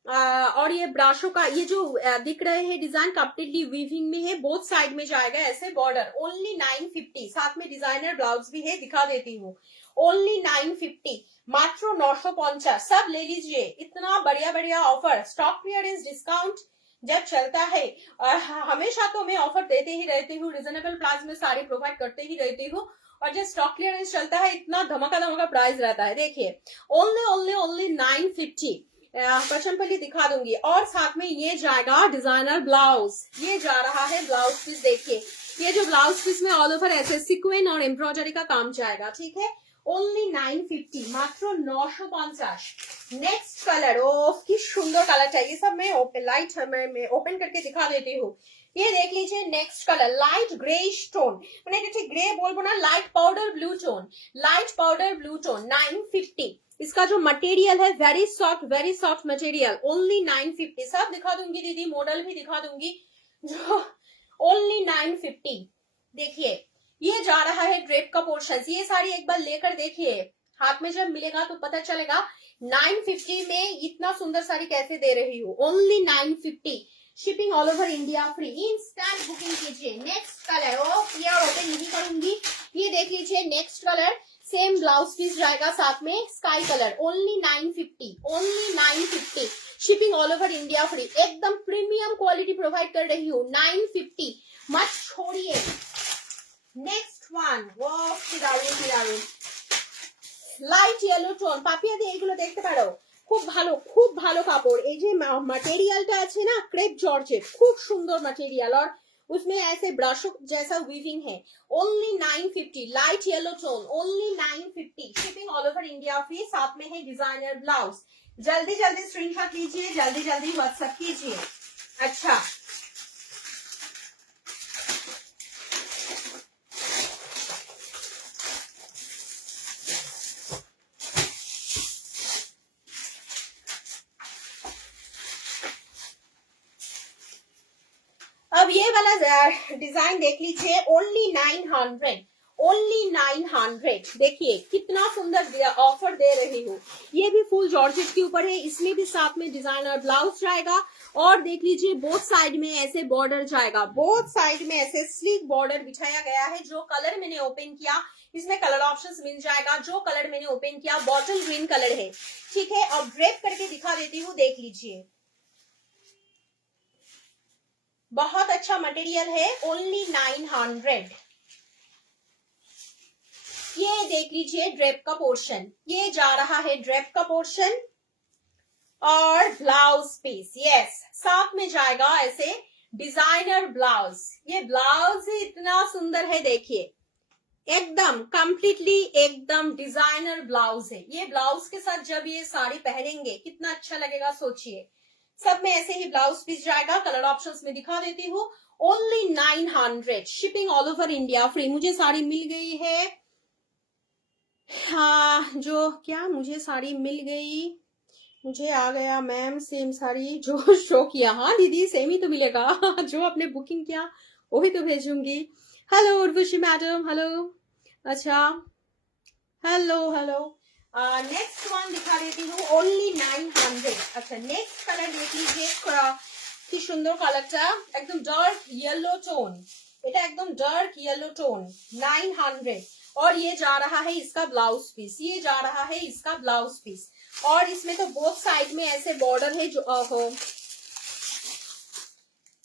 और ये ब्राशो का ये जो दिख रहे हैं डिजाइन कंप्लीटली वीविंग में है, बोथ साइड में जाएगा ऐसे बॉर्डर। ओनली 950, साथ में डिजाइनर ब्लाउज भी है, दिखा देती हूँ, ओनली 950, मात्र 950। सब ले लीजिए, इतना बढ़िया बढ़िया ऑफर। स्टॉक क्लियरेंस डिस्काउंट जब चलता है, हमेशा तो मैं ऑफर देते ही रहती हूँ, रिजनेबल प्राइस में साड़ी प्रोवाइड करते ही रहती हूँ, और जब स्टॉक क्लियरेंस चलता है इतना धमाका धमाका प्राइस रहता है। देखिए ओनली ओनली ओनली 950। पचमपल्ली दिखा दूंगी, और साथ में ये जाएगा डिजाइनर ब्लाउज, ये जा रहा है ब्लाउज पीस। देखिए ये जो ब्लाउज पीस में ऑल ओवर ऐसे सिक्वेंस और एम्ब्रॉयडरी का काम जाएगा, ठीक है, ओनली 950, मात्र 950। नेक्स्ट कलर, ओह की सुंदर कलर चाहिए, सब मैं ओपन लाइट मैं ओपन करके दिखा देती हूँ। ये देख लीजिए next colour, light grey tone, मैंने ग्रे बोल ना, light powder blue tone, light powder blue tone, 950। इसका जो मटेरियल है वेरी सॉफ्ट मटेरियल, ओनली 950। सब दिखा दूंगी दीदी, मॉडल भी दिखा दूंगी, जो ओनली 950। देखिए ये जा रहा है ड्रेप का पोर्शन। ये साड़ी एक बार लेकर देखिए, हाथ में जब मिलेगा तो पता चलेगा 950 में इतना सुंदर साड़ी कैसे दे रही हूँ, only 950। Shipping all over India free, instant booking कीजिए। नेक्स्ट कलर, ये ओपन नहीं करूंगी, ये देख लीजिए next colour, same blouse piece जाएगा साथ में sky colour, only 950, only 950। Shipping all over India free, एकदम प्रीमियम क्वालिटी प्रोवाइड कर रही हूँ, 950, मत छोड़िए। Next one, light yellow tone, Papiya দিয়ে এগুলো দেখতে পারো, খুব ভালো কাপড়। এই যে ম্যাটেরিয়ালটা আছে না, ক্রেপ জর্জেট, খুব সুন্দর ম্যাটেরিয়াল, और उसमें ऐसे ब्रशों जैसा वीविंग है, only 950, light yellow tone, only 950। Shipping all over India free, साथ में है डिजाइनर ब्लाउज। जल्दी जल्दी स्क्रीनशॉट लीजिए, जल्दी जल्दी व्हाट्सएप कीजिए। अच्छा अब ये वाला डिजाइन देख लीजिए, ओनली 900, ओनली 900। देखिए कितना सुंदर ऑफर दे रही हूँ। ये भी फुल जॉर्जेट के ऊपर है, इसमें भी साथ में डिजाइनर ब्लाउज जाएगा, और देख लीजिए बोथ साइड में ऐसे बॉर्डर जाएगा, बोथ साइड में ऐसे स्लीक बॉर्डर बिछाया गया है। जो कलर मैंने ओपन किया, इसमें कलर ऑप्शंस मिल जाएगा। जो कलर मैंने ओपन किया बॉटल ग्रीन कलर है, ठीक है। अब ड्रेप करके दिखा देती हूँ, देख लीजिए, बहुत अच्छा मटेरियल है, ओनली 900। ये देख लीजिए ड्रेप का पोर्शन, ये जा रहा है ड्रेप का पोर्शन, और ब्लाउज पीस, यस साथ में जाएगा ऐसे डिजाइनर ब्लाउज। ये ब्लाउज ही इतना सुंदर है, देखिए एकदम कंप्लीटली एकदम डिजाइनर ब्लाउज है। ये ब्लाउज के साथ जब ये साड़ी पहनेंगे कितना अच्छा लगेगा, सोचिए। सब में ऐसे ही ब्लाउज पीस जाएगा, कलर ऑप्शंस में दिखा देती हूँ, only 900। Shipping all over India free. मुझे साड़ी मिल गई है, हाँ जो क्या मुझे साड़ी मिल गई, मुझे आ गया मैम सेम साड़ी जो शो किया। हाँ दीदी सेम ही तो मिलेगा, जो आपने बुकिंग किया वही तो भेजूंगी। हेलो उर्वशी मैडम, हेलो, अच्छा हेलो हेलो। नेक्स्ट वन दिखा देती हूँ, ओनली 900। अच्छा, नेक्स्ट कलर देख लीजिए, কি সুন্দর কালারটা, একদম ডার্ক येलो टोन, এটা একদम डार्क येलो टोन, 900। और ये जा रहा है इसका ब्लाउज पीस, ये जा रहा है इसका ब्लाउज पीस। और इसमें तो बोथ साइड में ऐसे बॉर्डर है जो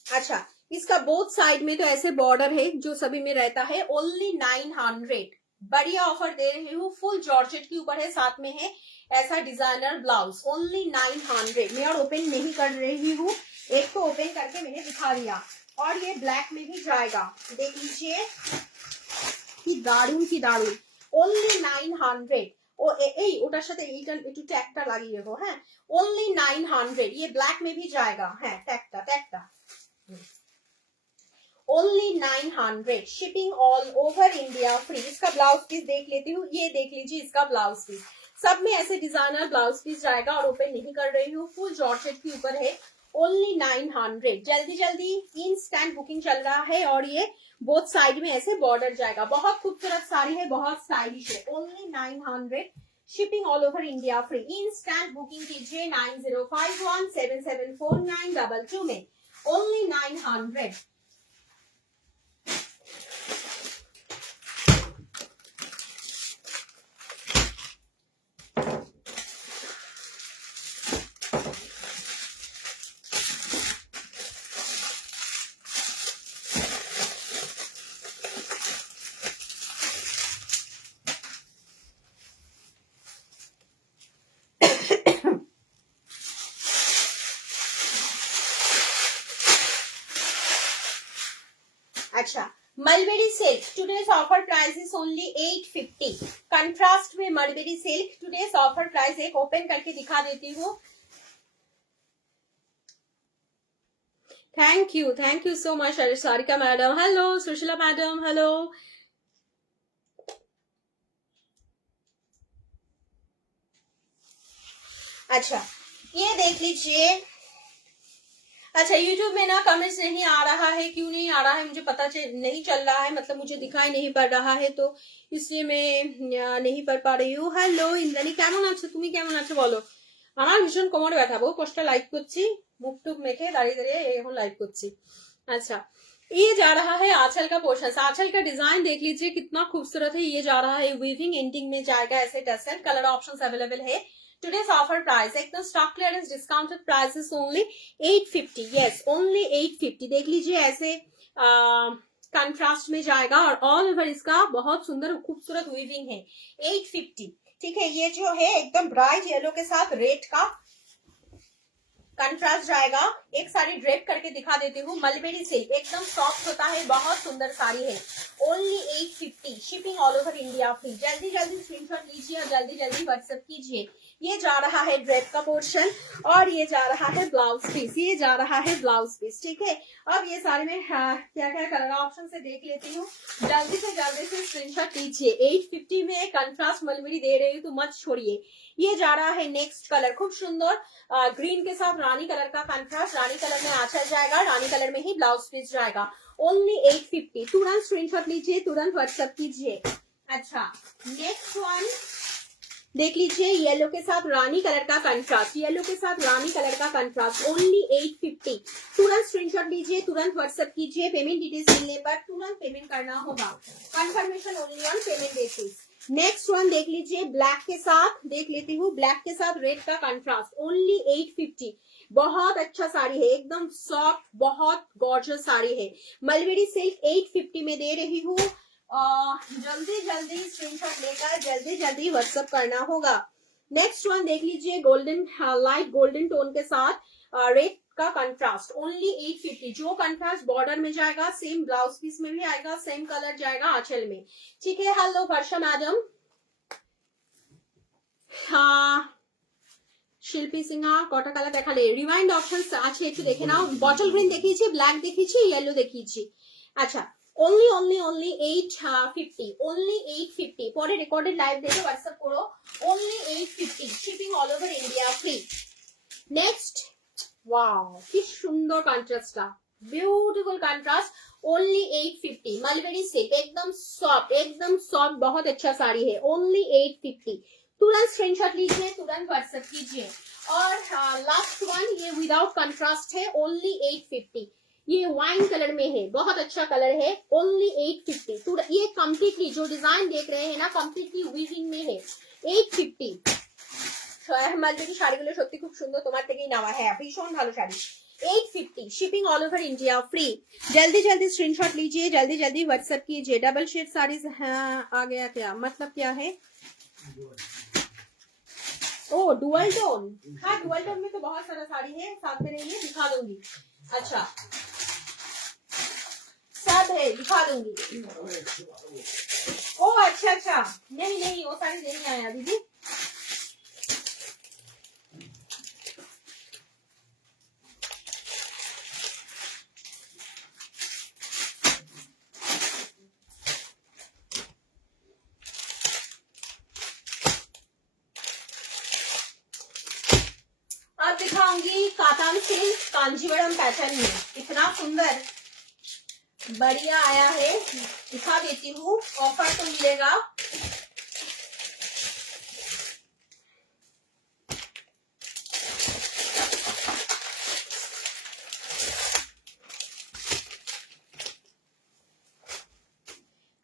अच्छा, इसका बोथ साइड में तो ऐसे बॉर्डर है जो सभी में रहता है। ओनली 900, बढ़िया ऑफर दे रही हूँ, फुल जॉर्जेट के ऊपर है, साथ में है ऐसा डिजाइनर ब्लाउज। ओनली 900। मैं और ओपन नहीं कर रही हूँ, एक तो ओपन करके मैंने दिखा दिया। और ये ब्लैक में भी जाएगा, देख लीजिए কি দারুন কি দারুন। ओनली 900। ও এই ওটার সাথে এইটা একটু ট্যাগটা লাগিয়ে দেবো, হ্যাঁ। ओनली 900, ये ब्लैक में भी जाएगा, হ্যাঁ, ট্যাগটা only 900, shipping all over India free. इसका ब्लाउज पीस देख लेती हूँ, ये देख लीजिए इसका ब्लाउज पीस, सब में ऐसे डिजाइनर ब्लाउज पीस जाएगा। और ओपन नहीं कर रही हूँ, फुल जॉर्जेट के ऊपर है। ओनली 900, जल्दी जल्दी इंस्टेंट बुकिंग चल रहा है। और ये बोथ साइड में ऐसे बॉर्डर जाएगा, बहुत खूबसूरत साड़ी है, बहुत स्टाइलिश है। Only 900, shipping all over India free. Instant booking कीजिए 9051774922 में। ओनली 900। अच्छा, mulberry silk, today's offer price is only 850। Contrast में mulberry silk, today's offer price, एक ओपन करके दिखा देती हूँ। Thank you so much Sarika madam, hello Sushila madam, hello. अच्छा, ये देख लीजिए। अच्छा, YouTube में ना कमेंट्स नहीं आ रहा है, क्यों नहीं आ रहा है मुझे पता नहीं चल रहा है, मतलब मुझे दिखाई नहीं पड़ रहा है, तो इसलिए मैं नहीं पढ़ पा रही हूँ। हेलो इंद्रानी, কেমন আছো তুমি, কেমন আছো বলো। আমার ভীষণ কোমরে ব্যথা, বহু কষ্ট লাইভ করছি, মুখ টুক মেখে দাঁড়িয়ে দাঁড়িয়ে এখন लाइव করছি। अच्छा, ये जा रहा है आंचल का पोर्शन, आंचल का डिजाइन देख लीजिए कितना खूबसूरत है। ये जा रहा है वीविंग, एंडिंग में जाएगा ऐसे टसल। कलर ऑप्शंस अवेलेबल है। टुडेज ऑफर प्राइस, एकदम stock clearance discounted price is only 850। Yes, only 850। देख लीजिए ऐसे कंट्रास्ट में जाएगा और ऑल ओवर इसका बहुत सुंदर खूबसूरत वीविंग है। 850, ठीक है। ये जो है एकदम ब्राइट येलो के साथ रेड का कंट्रास्ट जाएगा। एक साड़ी ड्रेप करके दिखा देती हूँ, मलबेरी सिल्क, एकदम सॉफ्ट होता है, बहुत सुंदर साड़ी है। Only 850, shipping all over India free. जल्दी जल्दी स्क्रीनशॉट लीजिए और जल्दी जल्दी व्हाट्सएप कीजिए। ये जा रहा है ड्रेप का पोर्शन और ये जा रहा है ब्लाउज पीस, ये जा रहा है ब्लाउज पीस, ठीक है। अब ये साड़ी में क्या क्या कलर ऑप्शन से देख लेती हूँ, जल्दी से स्क्रीनशॉट लीजिए। 850 में कंट्रास्ट मलबेरी दे रही हूँ तो मत छोड़िए। ये जा रहा है नेक्स्ट कलर, खूब सुंदर ग्रीन के साथ रानी कलर का कंट्रास्ट। रानी कलर में आंचल जाएगा, रानी कलर में ही ब्लाउज पीस जाएगा। ओनली 850, तुरंत स्क्रीनशॉट लीजिए, तुरंत व्हाट्सएप कीजिए। अच्छा, नेक्स्ट वन देख लीजिए, येलो के साथ रानी कलर का कंट्रास्ट, येलो के साथ रानी कलर का कंट्रास्ट। ओनली 850, तुरंत स्क्रीनशॉट लीजिए, तुरंत व्हाट्सएप कीजिए। पेमेंट डिटेल्स मिलने पर तुरंत पेमेंट करना होगा, confirmation only on payment basis. Next one देख लीजिए, ब्लैक के साथ देख लेती हूँ, ब्लैक के साथ रेड का कंट्रास्ट। ओनली 850, बहुत अच्छा साड़ी है, एकदम सॉफ्ट, बहुत गॉर्जियस साड़ी है। मलबेरी सिल्क 850 में दे रही हूँ। जल्दी जल्दी स्क्रीनशॉट लेकर जल्दी जल्दी व्हाट्सएप करना होगा। नेक्स्ट वन देख लीजिए, गोल्डन, लाइट गोल्डन टोन के साथ रेड का कंट्रास्ट। ओनली 850, जो कंट्रास्ट बॉर्डर में जाएगा सेम ब्लाउज पीस में भी आएगा, सेम कलर जाएगा आंचल में, ठीक है। हेलो वर्षा मैडम, हाँ शिल्पी सिन्हा कटा कलर देखाले, रिवाइंड ऑप्शन আছে একটু দেখে নাও। বটল গ্রিন দেখিয়েছি, ব্ল্যাক দেখিয়েছি, ইয়েলো দেখিয়েছি। আচ্ছা, only 850, only 850। পরে রেকর্ডেড লাইভ দেখে হোয়াটসঅ্যাপ করো। only 850, shipping all over India free. Next, wow কি সুন্দর কন্ট্রাস্টটা, beautiful contrast. Only 850, mulberry silk, एकदम सॉफ्ट, बहुत अच्छा साड़ी है। ओनली 850, तुरंत स्क्रीनशॉट लीजिए, तुरंत व्हाट्सएप कीजिए। और लास्ट वन, ये विदाउट कंट्रास्ट है, ओनली 850। ये वाइन कलर में है, बहुत अच्छा कलर है, ओनली 850। ये कम्प्लीटली जो डिजाइन देख रहे हैं ना, कम्प्लीटली वीविंग में है, 850। আমার যদি শাড়িগুলো সত্যি খুব সুন্দর, তোমার থেকেই নেওয়া, হ্যাঁ ভীষণ ভালো sari. 850 shipping all over India free. जल्दी जल्दी स्क्रीनशॉट लीजिए, जल्दी जल्दी व्हाट्सएप कीजिए। डबल शेड साड़ीज आ गया क्या, मतलब क्या है? ओ डुअल टोन, हाँ डुअल टोन में तो बहुत सारा साड़ी है, साथ में रहिए दिखा दूंगी। अच्छा सब है, दिखा दूंगी। ओ अच्छा अच्छा, नहीं नहीं वो साड़ी नहीं आया दीदी। अब दिखाऊंगी कातान सिल्क कांजीवरम पैटर्न में, इतना सुंदर बढ़िया आया है, दिखा देती हूँ। ऑफर तो मिलेगा।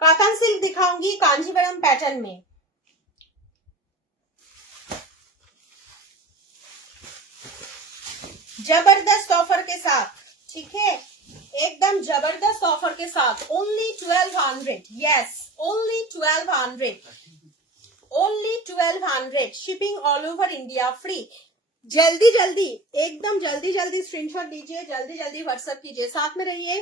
कातान सिल्क दिखाऊंगी कांजीवरम पैटर्न में। जबरदस्त ऑफर के साथ, ठीक है, एकदम जबरदस्त ऑफर के साथ। Only 1200, yes only 1200, only 1200। Shipping all over India free. जल्दी जल्दी, एकदम जल्दी जल्दी स्क्रीनशॉट लीजिए, जल्दी जल्दी व्हाट्सएप कीजिए, साथ में रहिए।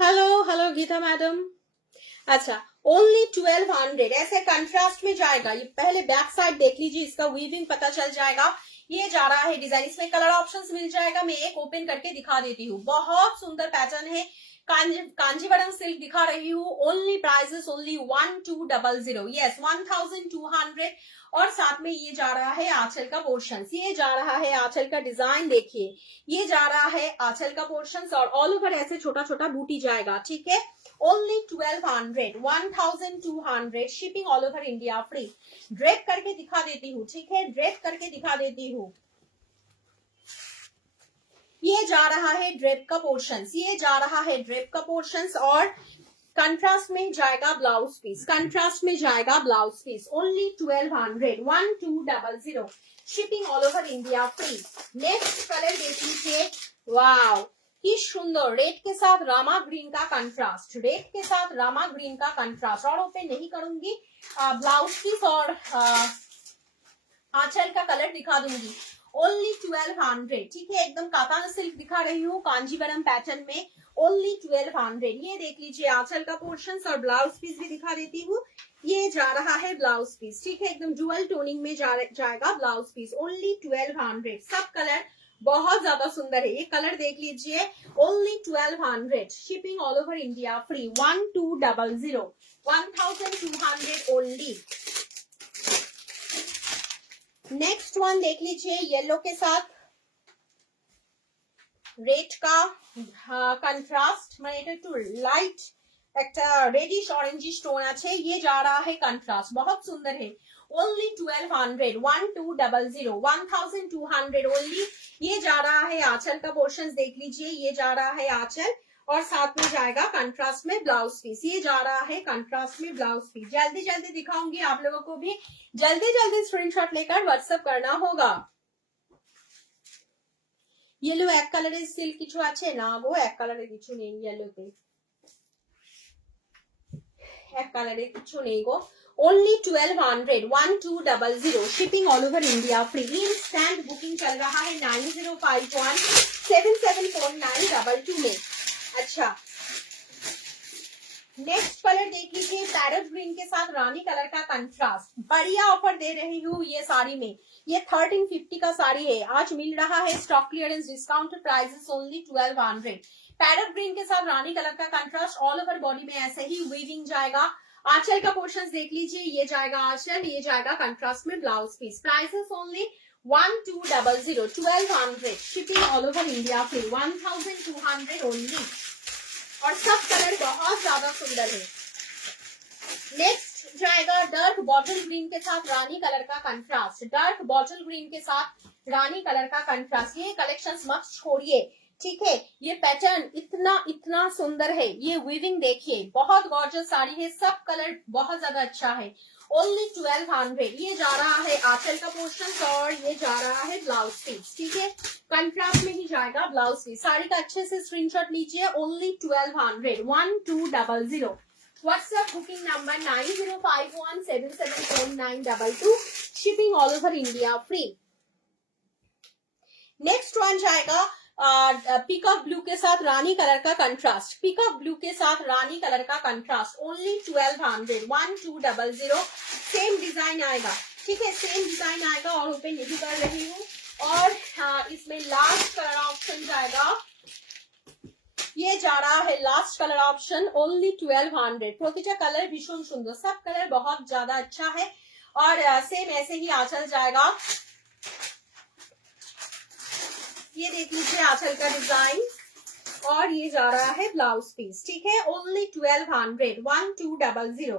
Hello hello Geeta madam. अच्छा ओनली 1200, ऐसे कंट्रास्ट में जाएगा। ये पहले बैक साइड देख लीजिए, इसका वीविंग पता चल जाएगा। ये जा रहा है डिजाइन, इसमें कलर ऑप्शंस मिल जाएगा, मैं एक ओपन करके दिखा देती हूँ। बहुत सुंदर पैटर्न है, कांजीवरम सिल्क दिखा रही हूँ। Only prices only 1200, yes 1200। और साथ में ये जा रहा है आंचल का पोर्शन, ये जा रहा है आंचल का डिजाइन, देखिए ये जा रहा है आंचल का पोर्शन, और ऑल ओवर ऐसे छोटा छोटा बूटी जाएगा, ठीक है। Only 1200, 1200। Shipping all over India free. Drape करके दिखा देती हूँ, ठीक है, ड्रेप करके दिखा देती हूँ। ये जा रहा है ड्रेप का पोर्शन, ये जा रहा है ड्रेप का पोर्शन, और कंट्रास्ट में जाएगा ब्लाउज पीस, कंट्रास्ट में जाएगा blouse piece. Only 1200, 1200। Shipping all over India free. Next colour देख लीजिए, वाव की सुंदर, रेड के साथ रामा ग्रीन का कंट्रास्ट, रेड के साथ रामा ग्रीन का कंट्रास्ट। और ओपन नहीं करूंगी, ब्लाउज पीस और आंचल का कलर दिखा दूंगी। ओनली 1200, ठीक है, एकदम कातान सिल्क दिखा रही हूँ कांजीवरम पैटर्न में। ओनली 1200। ये देख लीजिए आंचल का पोर्शन और ब्लाउज पीस भी दिखा देती हूँ। ये जा रहा है ब्लाउज पीस, ठीक है, एकदम डुअल टोनिंग में जाएगा ब्लाउज पीस। ओनली 1200। सब कलर बहुत ज्यादा सुंदर है, ये कलर देख लीजिए। Only 1200। Shipping all over India फ्री। 1200, 1200 ओनली। नेक्स्ट वन देख लीजिए, येलो के साथ रेड का कंट्रास्ट, মানে এটা একটু লাইট একটা রেডিশ অরেঞ্জি স্টোন আছে, ये जा रहा है कंट्रास्ट, बहुत सुंदर है। Only 1200, 1200, 1200 only. ये जा रहा है आंचल का पोर्शन, देख लीजिए, ये जा रहा है आंचल, और साथ में जाएगा कंट्रास्ट में ब्लाउज पीस। ये जा रहा है कंट्रास्ट में ब्लाउज पीस। जल्दी जल्दी दिखाऊंगी, आप लोगों को भी जल्दी जल्दी स्क्रीनशॉट लेकर व्हाट्सएप करना होगा। येलो एक কালারের সিল্ক কিছু আছে না গো, এক কালারের কিছু নেই येलोতে, এক কালারের কিছু নেই গো। Only 1200, 1200। Shipping all over India free. Instant booking चल रहा है 9051774922 में। अच्छा नेक्स्ट कलर देख लीजिए, पैरेट ग्रीन के साथ रानी कलर का कंट्रास्ट। बढ़िया ऑफर दे रही हूँ ये साड़ी में। ये 1350 का साड़ी है, आज मिल रहा है stock clearance discount prices only 1200। Parrot green के साथ रानी कलर का कंट्रास्ट, ऑल ओवर बॉडी में ऐसे ही वीविंग जाएगा। आंचल का पोर्शन देख लीजिए, ये जाएगा आंचल, ये जाएगा कंट्रास्ट में blouse piece. Prices only 1200, 1200। Shipping all over India फ्री। 1200 ओनली। और सब कलर बहुत ज्यादा सुंदर है। नेक्स्ट जाएगा डार्क बॉटल ग्रीन के साथ रानी कलर का कंट्रास्ट, डार्क बॉटल ग्रीन के साथ रानी कलर का कंट्रास्ट। ये कलेक्शंस मत छोड़िए, ठीक है। ये पैटर्न इतना इतना सुंदर है, ये वीविंग देखिए, बहुत गॉर्जियस साड़ी है, सब कलर बहुत ज्यादा अच्छा है। ओनली 1200। ये जा रहा है आंचल का पोर्शन और ये जा रहा है ब्लाउज पीस, ठीक है। कंट्रास्ट में ही जाएगा ब्लाउज पीस। साड़ी का अच्छे से स्क्रीनशॉट लीजिए। Only 1200, 1200। WhatsApp booking number 9051774922। Shipping all over India free. Next one जाएगा पीकॉक ब्लू के साथ रानी कलर का कंट्रास्ट, पीकॉक ब्लू के साथ रानी कलर का कंट्रास्ट। ओनली 1200, 1200। सेम डिजाइन आएगा, ठीक है, सेम डिजाइन आएगा और ओपन नहीं कर रही हूँ। और इसमें लास्ट कलर ऑप्शन जाएगा, ये जा रहा है लास्ट कलर ऑप्शन। ओनली 1200। প্রতিটা कलर भीषण सुंदर, सब कलर बहुत ज्यादा अच्छा है। और सेम ऐसे ही आंचल जाएगा। ये देख लीजिए आंचल का डिजाइन और ये जा रहा है ब्लाउज पीस, ठीक है। ओनली 1200, 1200,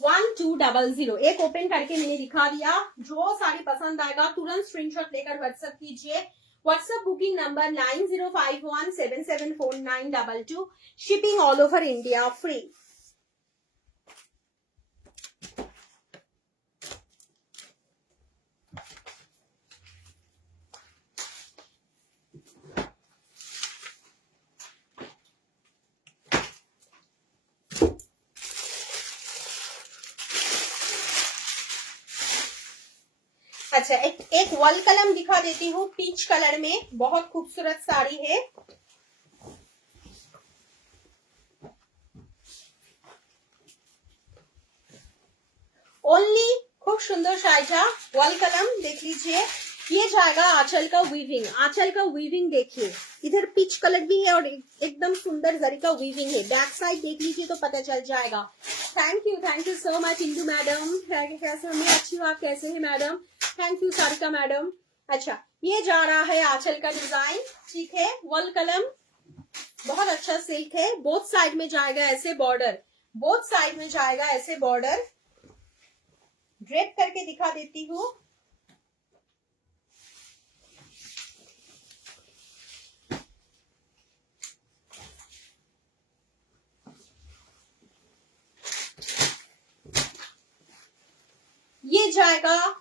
1200। एक ओपन करके मैंने दिखा दिया। जो साड़ी पसंद आएगा तुरंत स्क्रीनशॉट लेकर व्हाट्सएप कीजिए। WhatsApp booking number 9051774922। Shipping all over India free. अच्छा, एक वॉल कलम दिखा देती हूँ पीच कलर में, बहुत खूबसूरत साड़ी है। ओनली खूब सुंदर साइजा वॉल कलम देख लीजिए। ये जाएगा आंचल का वीविंग, आंचल का वीविंग देखिए, इधर पीच कलर भी है और एकदम सुंदर जरी का वीविंग है। बैक साइड देख लीजिए तो पता चल जाएगा। Thank you so much Indu madam. कैसे हो? मैं अच्छी हूँ, आप कैसे हैं madam? Thank you Sarika madam. अच्छा, ये जा रहा है आंचल का डिजाइन, ठीक है। वॉल कलम बहुत अच्छा सिल्क है। बोथ साइड में जाएगा ऐसे बॉर्डर, बोथ साइड में जाएगा ऐसे बॉर्डर। ड्रेप करके दिखा देती हूँ। ये जाएगा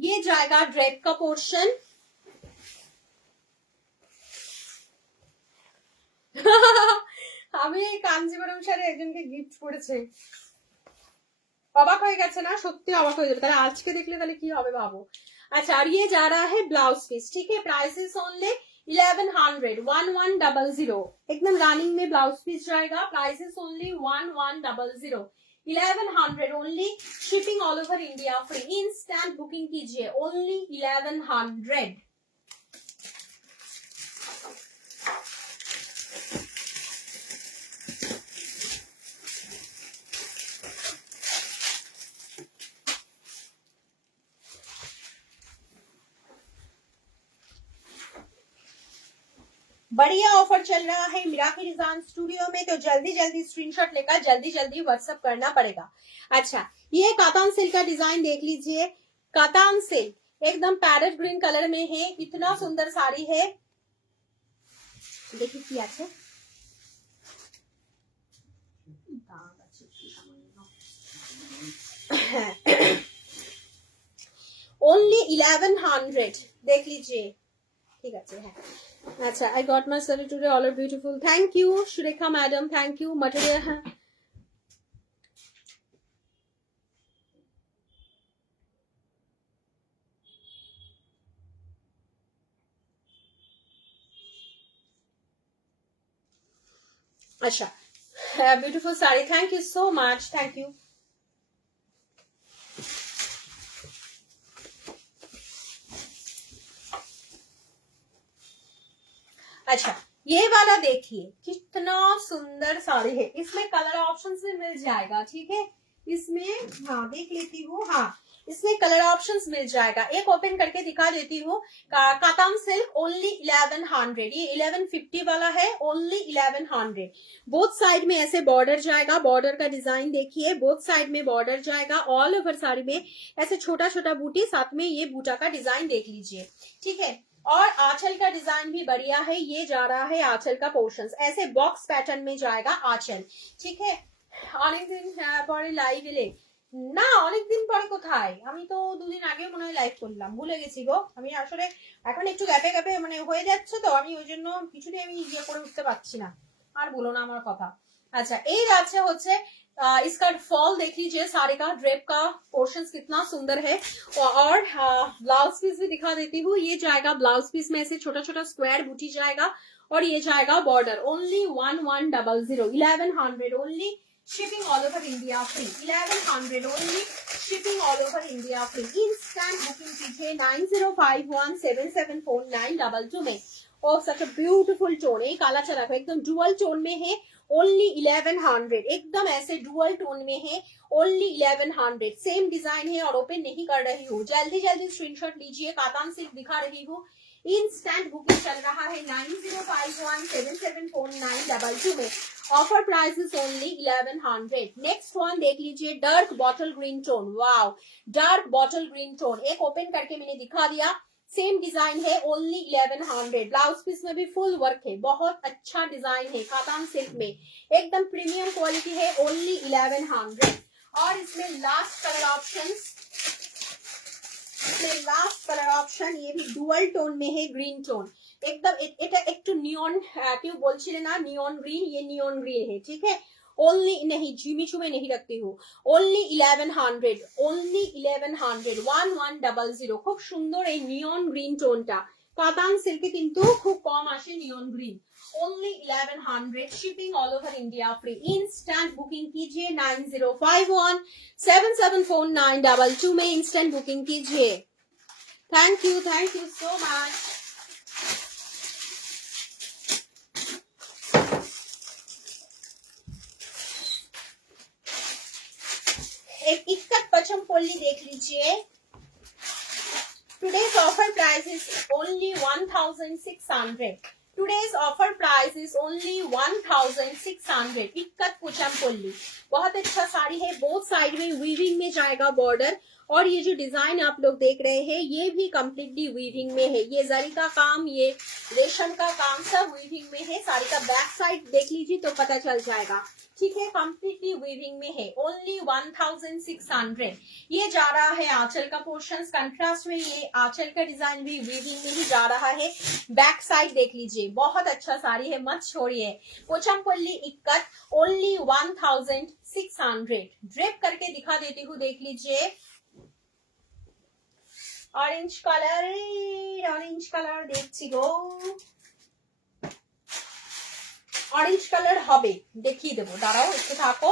ये जाएगा ड्रेप का पोर्शन। আমি কাঞ্জিবরম শাড়ি একজনকে গিফট করেছে, অবাক হয়ে গেছে না? সত্যি অবাক হয়ে যাবে, তাহলে আজকে দেখলে তাহলে কি হবে ভাবো। अच्छा, और ये जा रहा है ब्लाउज पीस, ठीक है। Prices only 1100, 1100। एकदम रनिंग में ब्लाउज पीस जाएगा। Prices only 1100, 1100 only. Shipping all over India free. Instant booking कीजिए। ओनली 1100। बढ़िया ऑफर चल रहा है मिराकी डिजाइन स्टूडियो में, तो जल्दी जल्दी स्क्रीनशॉट लेकर जल्दी जल्दी व्हाट्सएप करना पड़ेगा। अच्छा, ये कातान सिल्क का डिजाइन देख लीजिए। कातान सिल्क एकदम पैरेट ग्रीन कलर में है, इतना सुंदर साड़ी है। देखिए क्या है, ओनली 1100 देख लीजिए, ठीक है। अच्छा, I got my study today, all are beautiful. Thank you, Shrekha madam. Thank you, material. अच्छा, beautiful saree. Thank you so much. Thank you. अच्छा, ये वाला देखिए कितना सुंदर साड़ी है। इसमें कलर ऑप्शंस भी मिल जाएगा, ठीक है। इसमें हाँ देख लेती हूँ। हाँ, इसमें कलर ऑप्शंस मिल जाएगा। एक ओपन करके दिखा देती हूँ। कातान सिल्क ओनली 1100, ये 1150 वाला है, ओनली 1100। बोथ साइड में ऐसे बॉर्डर जाएगा, बॉर्डर का डिजाइन देखिए, बोथ साइड में बॉर्डर जाएगा, ऑल ओवर साड़ी में ऐसे छोटा छोटा बूटी, साथ में ये बूटा का डिजाइन देख लीजिए, ठीक है। और आंचल का डिजाइन भी बढ़िया है, ये जा रहा है आंचल का पोर्शन, ऐसे बॉक्स पैटर्न में जाएगा आंचल, ठीक है। অনেকদিন পরে লাইভ এলে না, অনেকদিন পরে কোথায়, আমি তো দুদিন আগে মনে হয় লাইভ করলাম, ভুলে গেছি গো। আমি আসলে এখন একটু গ্যাপে গ্যাপে মানে হয়ে যাচ্ছে তো, আমি ওই জন্য কিছুতেই আমি ইয়ে করে উঠতে পারছি না, আর বলো না আমার কথা। अच्छा, एक अच्छा হচ্ছে इसका फॉल देख लीजिए, साड़ी का ड्रेप का पोर्शन कितना सुंदर है। और ब्लाउज पीस भी दिखा देती हूँ, ये जाएगा ब्लाउज पीस में ऐसे छोटा छोटा स्क्वायर बूटी जाएगा, और ये जाएगा border, only 1100, 1100 only, shipping all over India free, 1100 only, shipping all over India free. Instant booking कीजिए 9051774922 में। और सच अ ब्यूटीफुल टोन, एक काला चला एकदम डुअल टोन में है, ओनली 1100, एकदम ऐसे डुअल टोन में है, ओनली 1100। सेम डिजाइन है और ओपन नहीं कर रही हूँ, जल्दी जल्दी स्क्रीनशॉट लीजिए। कातान सिल्क दिखा रही हूँ, इंस्टेंट बुकिंग चल रहा है 9051774922 में। Offer price is only 1100। Next one देख लीजिए, डार्क बॉटल ग्रीन टोन, वाव, डार्क बॉटल ग्रीन टोन, एक ओपन करके मैंने दिखा दिया, सेम डिजाइन है, ओनली 1100। ब्लाउज पीस में भी फुल वर्क है, बहुत अच्छा डिजाइन है, कातान सिल्क में एकदम प्रीमियम क्वालिटी है, ओनली 1100। और इसमें last colour options, last colour option ये भी डुअल टोन में है, ग्रीन टोन एकदम, এটা একটু নিয়ন, কেউ বলছিলে না নিয়ন গ্রিন, ये নিয়ন গ্রিন है, ठीक है। ओनली नहीं, जिमी चुमे नहीं रखती हूँ, ओनली 1100, ओनली 1100, 1100। খুব সুন্দর এই নিয়ন গ্রিন টোনটা, কাতান সিল্কে কিন্তু খুব কম আসে neon green, only 1100, shipping all over India free. Instant booking कीजिए 9051774922 में, इंस्टेंट बुकिंग कीजिए। Thank you so much. एक इक्कत पचम पोली देख लीजिए। Today's offer price is only 1600। Today's offer price is only 1600। Ikkat Pochampally बहुत अच्छा साड़ी है, बोथ साइड में वीविंग में जाएगा बॉर्डर, और ये जो डिजाइन आप लोग देख रहे हैं ये भी कम्प्लीटली वीविंग में है, ये जरी का काम, ये रेशम का काम सब वीविंग में है। साड़ी का बैक साइड देख लीजिए तो पता चल जाएगा, ठीक है, कम्प्लीटली वीविंग में है, ओनली 1600। ये जा रहा है आंचल का पोर्शन, कंट्रास्ट में ये आंचल का डिजाइन भी वीविंग में ही जा रहा है। बैक साइड देख लीजिए, बहुत अच्छा साड़ी है, मत छोड़िए। पोचमपल्ली इक्कत, ओनली 1600। ड्रेप करके दिखा देती हूँ, देख लीजिए, ऑरेंज कलर, ऑरेंज कलर देखছি গো, অরেঞ্জ কালার হবে, দেখিয়ে দেবো, দাঁড়াও একটু থাকো।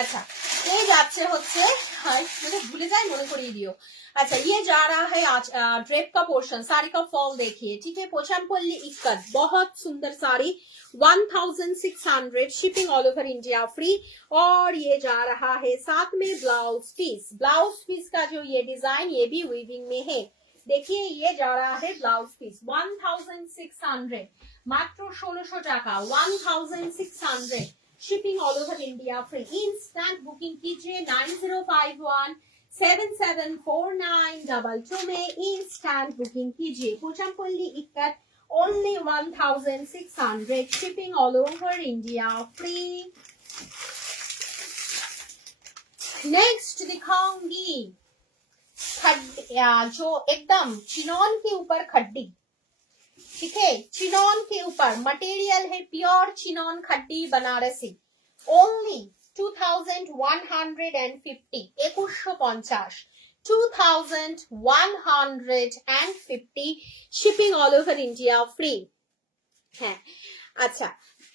अच्छा, ये যাচ্ছে হচ্ছে, মানে ভুলে যাই মনে করিয়ে দিও। अच्छा, ये जा रहा है आज ड्रेप का पोर्शन, साड़ी का फॉल देखिए, ठीक है। पोचमपल्ली इक्कत, बहुत सुंदर sari, 1600, shipping all over India free. और ये जा रहा है साथ में ब्लाउज पीस, ब्लाउज पीस का जो ये डिजाइन ये भी वीविंग में है, देखिए ये जा रहा है ब्लाउज पीस, 1600, मात्र 1600 টাকা, 1600, shipping all over India free. Instant booking कीजिए 9051774922 में, इंस्टेंट बुकिंग कीजिए। Pochampally ikat, only 1600, shipping all over India free. Next दिखाऊंगी जो एकदम चिनॉन के ऊपर खड्डी, ठीक है, चिनॉन के ऊपर मटेरियल है, pure chinon Khaddi Banarasi, only 2150, 2150, 2150, shipping all over India free है। अच्छा,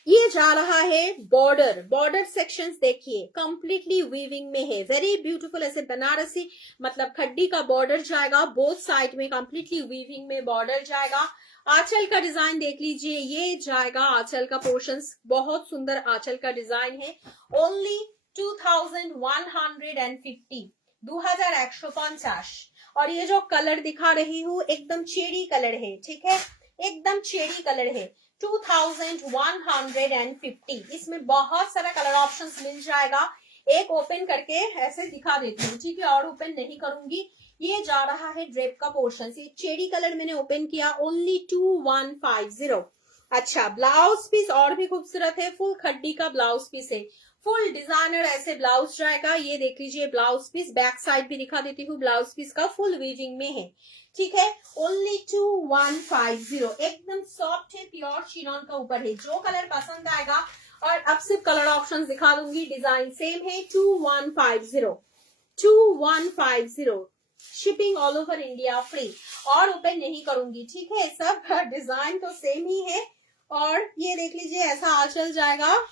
ये जा रहा है बॉर्डर, बॉर्डर सेक्शंस देखिए, कंप्लीटली वीविंग में है, वेरी ब्यूटीफुल, ऐसे बनारसी मतलब खड्डी का बॉर्डर जाएगा, बोथ साइड में कंप्लीटली वीविंग में बॉर्डर जाएगा। आंचल का डिजाइन देख लीजिए, ये जाएगा आंचल का पोर्शन, बहुत सुंदर आंचल का डिजाइन है, ओनली 2150, 2150। और ये जो कलर दिखा रही हूँ एकदम चेरी कलर है, ठीक है, एकदम चेरी कलर है, 2150। इसमें बहुत सारा कलर ऑप्शंस मिल जाएगा। एक ओपन करके ऐसे दिखा देती हूँ, ठीक है, और ओपन नहीं करूंगी। ये जा रहा है ड्रेप का पोर्शन, ये चेरी कलर मैंने ओपन किया, ओनली 2150। अच्छा, ब्लाउज पीस और भी खूबसूरत है, फुल खड्डी का ब्लाउज पीस है, फुल डिजाइनर ऐसे ब्लाउज जाएगा। ये देख लीजिए ब्लाउज पीस, बैक साइड भी दिखा देती हूँ, ब्लाउज पीस का फुल वीविंग में है, ठीक है, ओनली 2150। एकदम सॉफ्ट है, प्योर चिनॉन का ऊपर है, जो कलर पसंद आएगा। और अब सिर्फ कलर ऑप्शन दिखा दूंगी, डिजाइन सेम है, 2150, shipping all over India free, और ओपन नहीं करूंगी, ठीक है, सब डिजाइन तो सेम ही है। और ये देख लीजिए ऐसा आंचल जाएगा,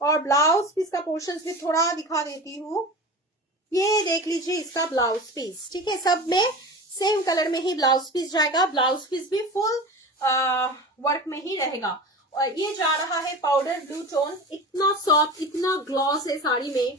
और ब्लाउज पीस का पोर्शन भी थोड़ा दिखा देती हूँ। ये देख लीजिए इसका ब्लाउज पीस, ठीक है, सब में सेम कलर में ही ब्लाउज पीस जाएगा, ब्लाउज पीस भी फुल वर्क में ही रहेगा। और ये जा रहा है पाउडर ब्लू टोन, इतना सॉफ्ट, इतना ग्लॉस है साड़ी में,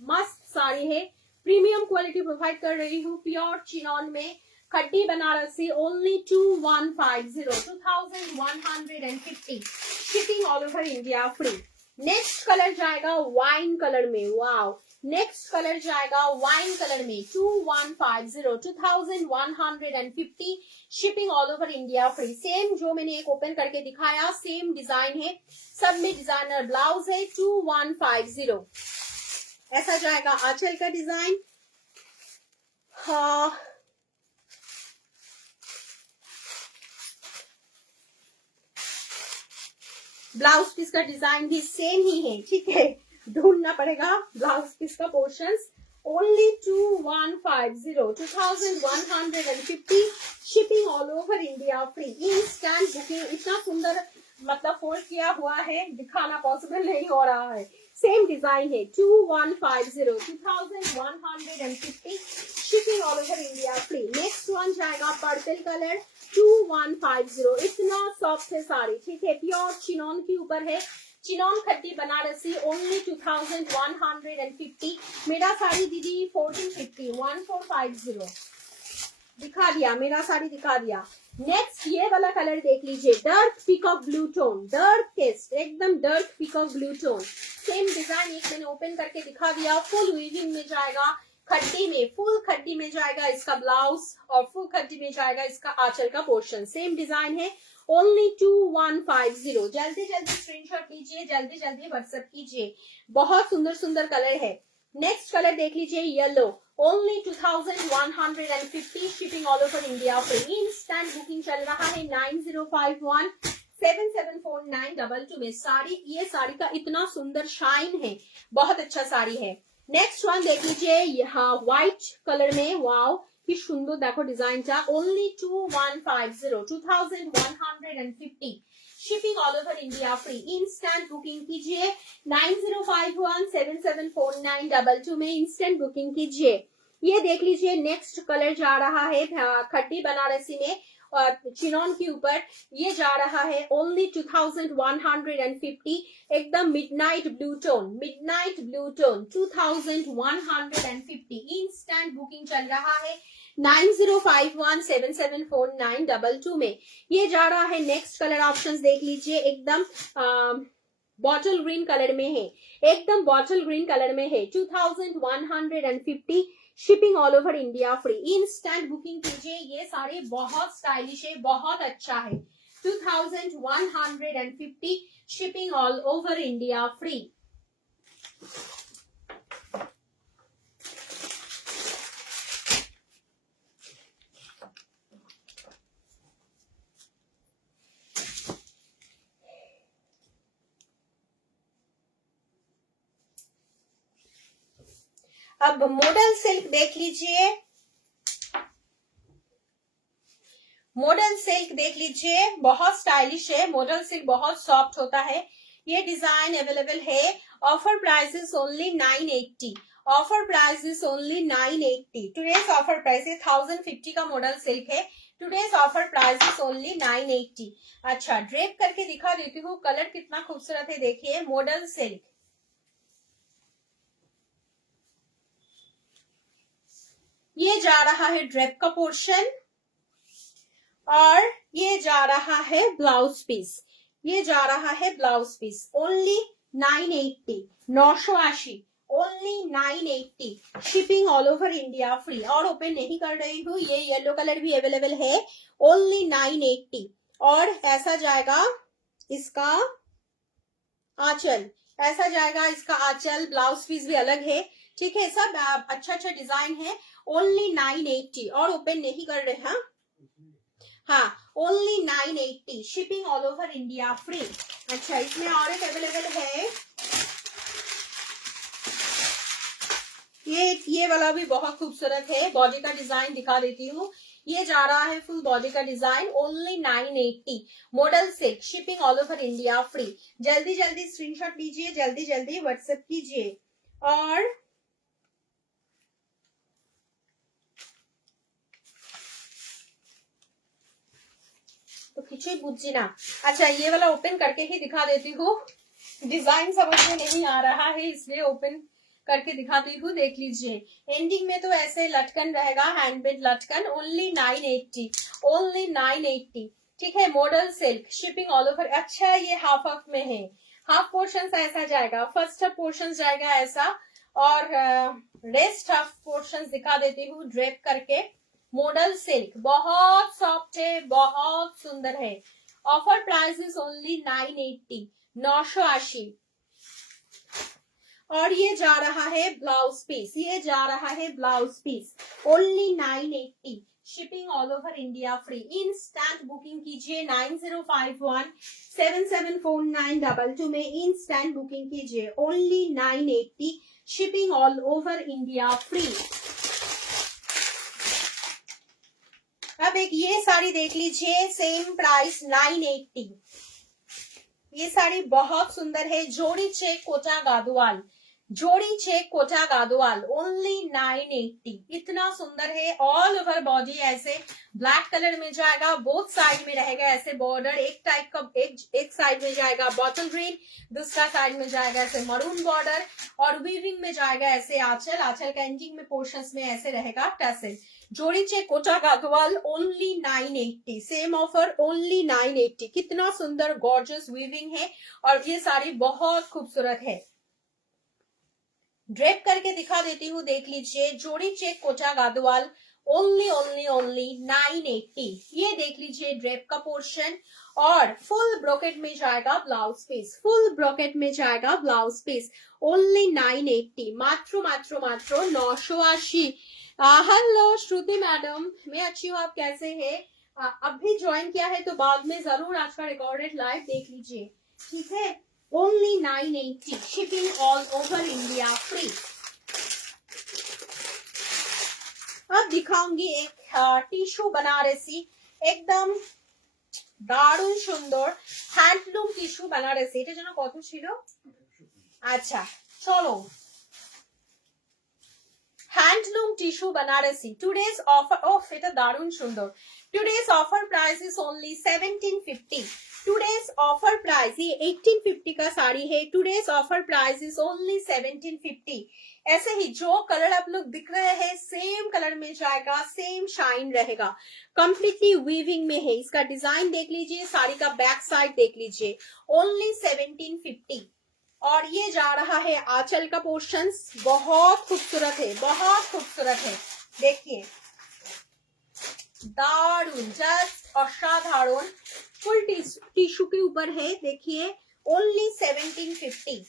मस्त साड़ी है, प्रीमियम क्वालिटी प्रोवाइड कर रही हूँ, प्योर चिनॉन में, Khaddi Banarasi, only 2150, shipping all over India free. Next colour जाएगा वाइन कलर में, वाव, नेक्स्ट कलर जाएगा वाइन कलर में, 2150, shipping all over India free. Same जो मैंने एक ओपन करके दिखाया, सेम डिजाइन है, सब में डिजाइनर ब्लाउज है, 2150 ऐसा जाएगा आंचल का डिजाइन। हाँ, ब्लाउज पीस का डिजाइन भी सेम ही है, ठीक है, ढूंढना पड़ेगा ब्लाउज पीस का portions, only 2150, shipping all over India free, instant booking. इतना सुंदर मतलब फोल्ड किया हुआ है, दिखाना पॉसिबल नहीं हो रहा है, सेम डिजाइन है, 2150, shipping all over India free. Next one जाएगा पर्पल कलर, 2150, इतना सॉफ्ट है साड़ी, ठीक है, प्योर चिनॉन के ऊपर है, चिनॉन खट्टी बनारसी, ओनली 2150। मेरा साड़ी दीदी 1450 दिखा दिया, मेरा साड़ी दिखा दिया। नेक्स्ट ये वाला कलर देख लीजिए, dark peacock blue tone, dark taste, एकदम dark peacock blue tone, same design एक मैंने ओपन करके दिखा दिया, फुल वीविंग में जाएगा, खड्डी में, फुल खड्डी में जाएगा इसका ब्लाउज, और फुल खड्डी में जाएगा इसका आंचल का पोर्शन, सेम डिजाइन है, ओनली 2150। जल्दी जल्दी स्क्रीनशॉट लीजिए, जल्दी जल्दी व्हाट्सएप कीजिए, बहुत सुंदर सुंदर कलर है। नेक्स्ट कलर देख लीजिए yellow, only 2150, shipping all over India free. Instant booking चल रहा है 9051774922 में। साड़ी, ये साड़ी का इतना सुंदर शाइन है, बहुत अच्छा साड़ी है। नेक्स्ट वन देख लीजिए, यहाँ व्हाइट कलर में, वाओ कि सुंदर, देखो डिजाइन चा, only 2150, shipping all over India free. Instant booking कीजिए, 9051774922 में इंस्टेंट बुकिंग कीजिए। ये देख लीजिए नेक्स्ट कलर जा रहा है खट्टी बनारसी में, और चिनॉन के ऊपर, ये जा रहा है ओनली 2150, एकदम midnight blue tone, midnight blue tone, 2150। Instant booking चल रहा है 9051774922 में। ये जा रहा है नेक्स्ट कलर ऑप्शंस देख लीजिए, एकदम बॉटल ग्रीन कलर में है, एकदम बॉटल ग्रीन कलर में है, 2150, shipping all over India free. Instant booking कीजिए, ये साड़ी बहुत स्टाइलिश है, बहुत अच्छा है, 2150, shipping all over India free. अब मॉडल सिल्क देख लीजिए, मॉडल सिल्क देख लीजिए, बहुत स्टाइलिश है, मॉडल सिल्क बहुत सॉफ्ट होता है। ये डिजाइन अवेलेबल है, offer prices only 980, offer prices only 980। Today's offer price 1050 का मॉडल सिल्क है, टुडेज ऑफर प्राइसेस ओनली 980। अच्छा, ड्रेप करके दिखा देती हूँ, कलर कितना खूबसूरत है, देखिए मॉडल सिल्क, ये जा रहा है ड्रेप का पोर्शन और ये जा रहा है ब्लाउज पीस, ये जा रहा है blouse piece. Only 980, 980, only 980, shipping all over India free. और ओपन नहीं कर रही हूँ, ये येलो कलर भी अवेलेबल है, ओनली 980। और ऐसा जाएगा इसका आंचल, ऐसा जाएगा इसका आंचल, ब्लाउज पीस भी अलग है, ठीक है। सब अच्छा अच्छा डिजाइन है, ओनली 980। और ओपन नहीं कर रहे हैं, हाँ, only 980, shipping all over India free. अच्छा, इसमें और एक अवेलेबल है, ये वाला भी बहुत खूबसूरत है। बॉडी का डिजाइन दिखा देती हूँ, ये जा रहा है फुल बॉडी का design, only 980, model silk, shipping all over India free. जल्दी जल्दी स्क्रीनशॉट लीजिए, जल्दी जल्दी व्हाट्सएप कीजिए। और तो खिंचे बुझी ना। अच्छा, ये वाला ओपन करके ही दिखा देती हूँ, डिजाइन समझ में नहीं आ रहा है इसलिए ओपन करके दिखाती हूँ, देख लीजिए। एंडिंग में तो ऐसे लटकन रहेगा, हैंडमेड लटकन, ओनली 980, ओनली 980, ठीक है। Model silk, shipping all over. अच्छा, ये हाफ हाफ में है, हाफ पोर्शन ऐसा जाएगा, फर्स्ट हाफ पोर्शन जाएगा ऐसा, और रेस्ट हाफ पोर्शन दिखा देती हूँ ड्रेप करके। मॉडल सिल्क बहुत सॉफ्ट है, बहुत सुंदर है। Offer price is only 980, 980। और ये जा रहा है ब्लाउज पीस, ये जा रहा है blouse piece, only 980, shipping all over India free. Instant booking कीजिए, 9051774922 में इंस्टेंट बुकिंग कीजिए, only 980, shipping all over India free. अब एक ये साड़ी देख लीजिए, सेम प्राइस 980। ये साड़ी बहुत सुंदर है, जोड़ी चेक कोटा गादोवाल, जोड़ी चेक कोटा गादोवाल, ओनली 980। इतना सुंदर है, ऑल ओवर बॉडी ऐसे ब्लैक कलर में जाएगा, बोथ साइड में रहेगा ऐसे बॉर्डर, एक टाइप का एक साइड में जाएगा बॉटल ग्रीन, दूसरा साइड में जाएगा ऐसे मरून बॉर्डर, और वीविंग में जाएगा ऐसे आंचल, आंचल का एंडिंग में पोर्शंस में ऐसे रहेगा टैसल। जोड़ी check Kota Gadwal, only 980, same offer, only 980। कितना सुंदर गॉर्जियस वीविंग है, और ये साड़ी बहुत खूबसूरत है। ड्रेप करके दिखा देती हूँ, देख लीजिए। जोड़ी check Kota Gadwal, only only only 980। ये देख लीजिए ड्रेप का पोर्शन, और फुल ब्रोकेट में जाएगा ब्लाउज पीस, फुल ब्रोकेट में जाएगा ब्लाउज पीस, ओनली 980, मात्र मात्र मात्र 980। हेलो श्रुति मैडम, मैं अच्छी हूँ, आप कैसे हैं? अभी ज्वाइन किया है तो बाद में जरूर आज का रिकॉर्डेड लाइव देख लीजिए, ठीक है। Only 980, shipping all over India free. अब दिखाऊंगी एक टिश्यू बनारसी, एकदम दारुण सुंदर হ্যান্ডলুম টিস্যু बनारसी। এটা যেন কত ছিল? আচ্ছা চলো, handloom tissue Banarasi, today's offer, ওফ এটা দারুণ সুন্দর। Today's offer price is only 1750। Today's offer price, ये 1850 का साड़ी है, today's offer price is only 1750। ऐसे ही जो कलर आप लोग दिख रहे हैं सेम कलर में जाएगा, सेम शाइन रहेगा, कंप्लीटली वीविंग में है। इसका डिजाइन देख लीजिए, साड़ी का बैक साइड देख लीजिए, ओनली 1750। और ये जा रहा है आंचल का पोर्शंस, बहुत खूबसूरत है, बहुत खूबसूरत है, देखिए दारुण, जस्ट असाधारण, फुल टिश्यू के ऊपर है, देखिए ओनली 1750।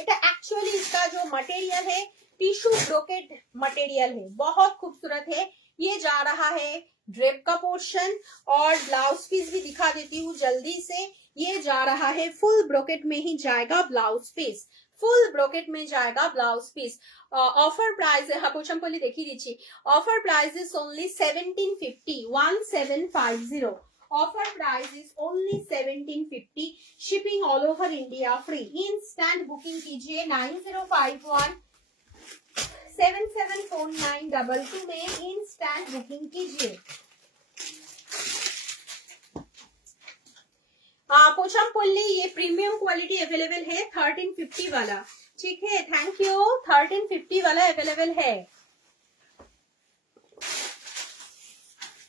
এটা एक्चुअली इसका जो मटेरियल है टिश्यू ब्रोकेट मटेरियल है, बहुत खूबसूरत है। ये जा रहा है ड्रेप का पोर्शन, और ब्लाउज पीस भी दिखा देती हूँ जल्दी से। ये जा रहा है फुल ब्रोकेट में ही जाएगा ब्लाउज पीस, फुल ब्रोकेट में जाएगा ब्लाउज पीस। ऑफर प्राइस है, हाँ पोचमपल्ली देखी दीजिए, offer price is only 1750, 1750। Offer price is only 1750, shipping all over India free. Instant booking कीजिए, 9051 774922 में इंस्टेंट बुकिंग कीजिए। पोचमपल्ली ये प्रीमियम क्वालिटी अवेलेबल है 1350 वाला, ठीक है, थैंक यू। 1350 वाला अवेलेबल है।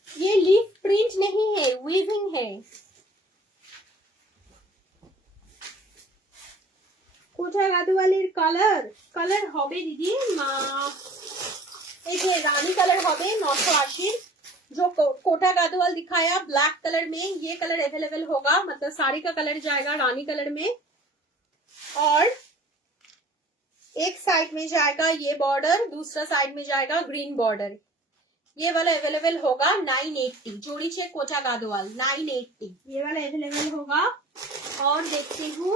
ये लीफ प्रिंट नहीं है, वीविंग है। কোটা গাদোয়ালির কালার কালার হবে দিদি, এই যে रानी कलर হবে 980। जो कोटा गादोवाल दिखाया ब्लैक कलर में, ये कलर अवेलेबल होगा, मतलब साड़ी का कलर जाएगा रानी कलर में, और एक साइड में जाएगा ये बॉर्डर, दूसरा साइड में जाएगा ग्रीन बॉर्डर। ये वाला अवेलेबल होगा 980, जोड़ी चेक कोटा गादोवाल 980, ये वाला अवेलेबल होगा। और देखती हूँ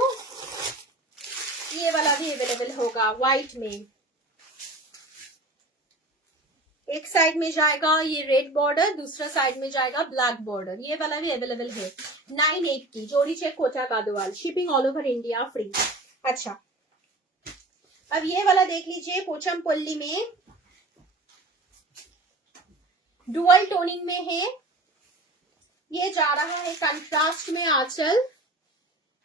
ये वाला भी अवेलेबल होगा व्हाइट में, एक साइड में जाएगा ये रेड बॉर्डर, दूसरा साइड में जाएगा ब्लैक बॉर्डर, ये वाला भी अवेलेबल है 980, जोड़ी check Kota Gadwal, shipping all over India free. अच्छा, अब ये वाला देख लीजिए, पोचमपल्ली में डुअल टोनिंग में है, ये जा रहा है कंट्रास्ट में आंचल,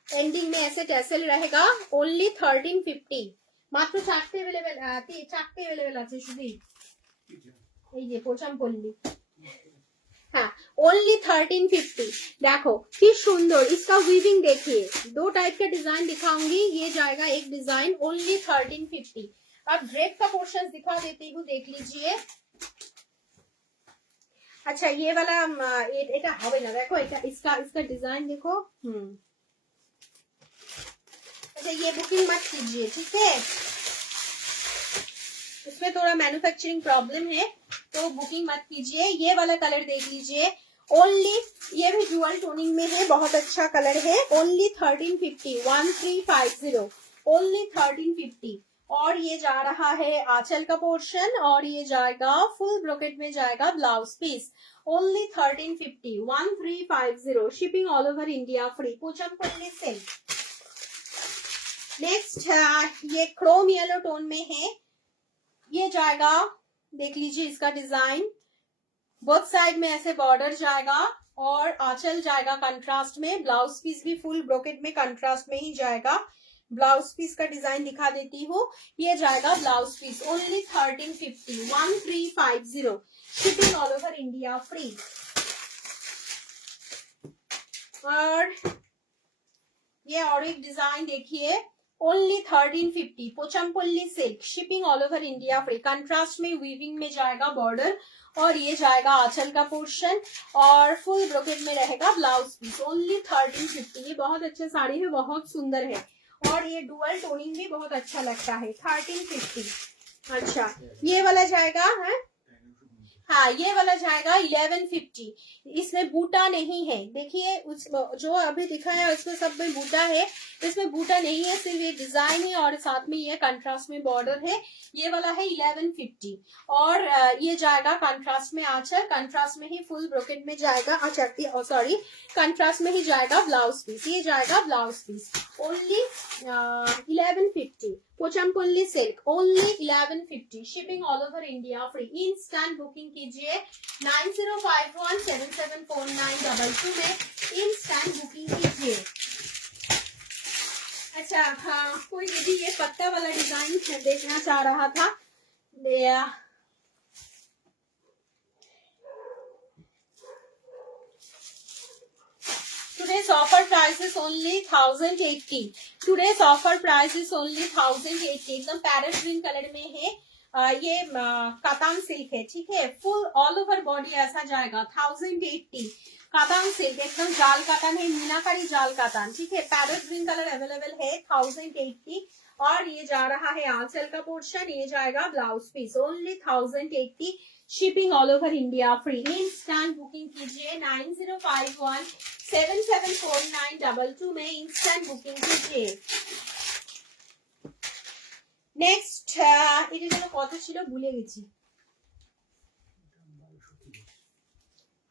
एंडिंग में ऐसे टैसल रहेगा, ओनली 1350, मात्र चारटे अवेलेबल আছে শুধু এই যে पोचमपल्ली, हाँ ओनली 1350। देखो कि सुंदर, इसका वीविंग देखिए, दो टाइप का डिजाइन दिखाऊंगी, ये जाएगा एक डिजाइन, ओनली 1350। अब ड्रेप का पोर्शन दिखा देती हूँ, देख लीजिए। अच्छा ये वाला এটা হবে না, देखो इसका डिजाइन देखो। अच्छा ये बुकिंग मत कीजिए, ठीक है, इसमें थोड़ा मैन्युफैक्चरिंग प्रॉब्लम है, तो बुकिंग मत कीजिए। ये वाला कलर देख लीजिए, ओनली, ये भी डुअल टोनिंग में है, बहुत अच्छा कलर है, ओनली 1350, 1350, ओनली 1350। और ये जा रहा है आंचल का पोर्शन, और ये जाएगा फुल ब्रोकेट में जाएगा blouse piece, only 1350, 1350, shipping all over India free, Pochampally silk. Next ये क्रोम येलो टोन में है, ये जाएगा, देख लीजिए इसका डिजाइन, बोथ साइड में ऐसे बॉर्डर जाएगा, और आंचल जाएगा कंट्रास्ट में, ब्लाउज पीस भी फुल ब्रोकेट में कंट्रास्ट में ही जाएगा। ब्लाउज पीस का डिजाइन दिखा देती हूँ, ये जाएगा blouse piece, only 1350, 1350, shipping all over India free. और ये और एक डिजाइन देखिए, only 1350, Pochampally silk, shipping all over India free, contrast में वीविंग में जाएगा बॉर्डर, और ये जाएगा आंचल का पोर्शन, और फुल ब्रोकेट में रहेगा ब्लाउज पीस, ओनली 1350। ये बहुत अच्छा साड़ी है, बहुत सुंदर है, और ये डुअल टोनिंग भी बहुत अच्छा लगता है, 1350। अच्छा ये वाला जाएगा है, हाँ ये वाला जाएगा 1150, इसमें बूटा नहीं है, देखिए उस जो अभी दिखाया उसमें सब में बूटा है, इसमें बूटा नहीं है, सिर्फ ये डिजाइन है, और साथ में ये कंट्रास्ट में बॉर्डर है। ये वाला है 1150, और ये जाएगा कंट्रास्ट में आंचल, कंट्रास्ट में ही फुल ब्रोकेट में जाएगा, अच्छा सॉरी कंट्रास्ट में ही जाएगा ब्लाउज पीस, ये जाएगा blouse piece, only 1150, Pochampally silk, only 1150, shipping all over India free. Instant booking कीजिए 9051774922 में, इंस्टेंट बुकिंग कीजिए। अच्छा हाँ, कोई दीदी ये पत्ता वाला डिजाइन देखना चाह रहा था, Today's offer price is only 1080. Today's offer price is only 1080. एकदम पैरेट ग्रीन कलर में है, ये कातान सिल्क है, ठीक है, फुल ऑल ओवर बॉडी ऐसा जाएगा, 1080 कातान सिल्क, एकदम जाल कातान है, मीनाकारी जाल कातान, ठीक है, पैरेट ग्रीन कलर अवेलेबल है 1080। और ये जा रहा है आंचल का पोर्शन, ये जाएगा blouse piece, only 1080, shipping all over India free. Instant booking कीजिए 9051774922 में, इंस्टेंट बुकिंग कीजिए। नेक्स्ट এটা যেন কত ছিল ভুলে গেছি।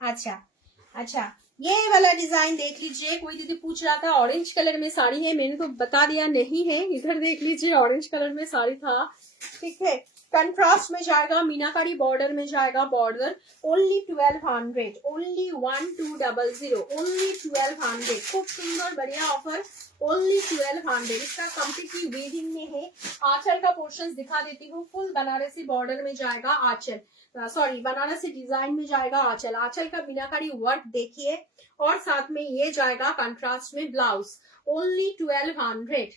अच्छा अच्छा ये वाला डिजाइन देख लीजिए, कोई दीदी पूछ रहा था ऑरेंज कलर में साड़ी है, मैंने तो बता दिया नहीं है, इधर देख लीजिए ऑरेंज कलर में साड़ी था, ठीक है, कंट्रास्ट में जाएगा, मीनाकारी बॉर्डर में जाएगा बॉर्डर, ओनली 1200, ओनली 1200, ओनली 1200, खूब सुंदर बढ़िया ऑफर, ओनली 1200। इसका कंप्लीटली वीविंग में है। आंचल का पोर्शन दिखा देती हूँ, फुल बनारसी बॉर्डर में जाएगा आंचल, सॉरी बनारसी डिजाइन में जाएगा आंचल। आंचल का मीनाकारी वर्क देखिए, और साथ में ये जाएगा कंट्रास्ट में ब्लाउज, ओनली 1200।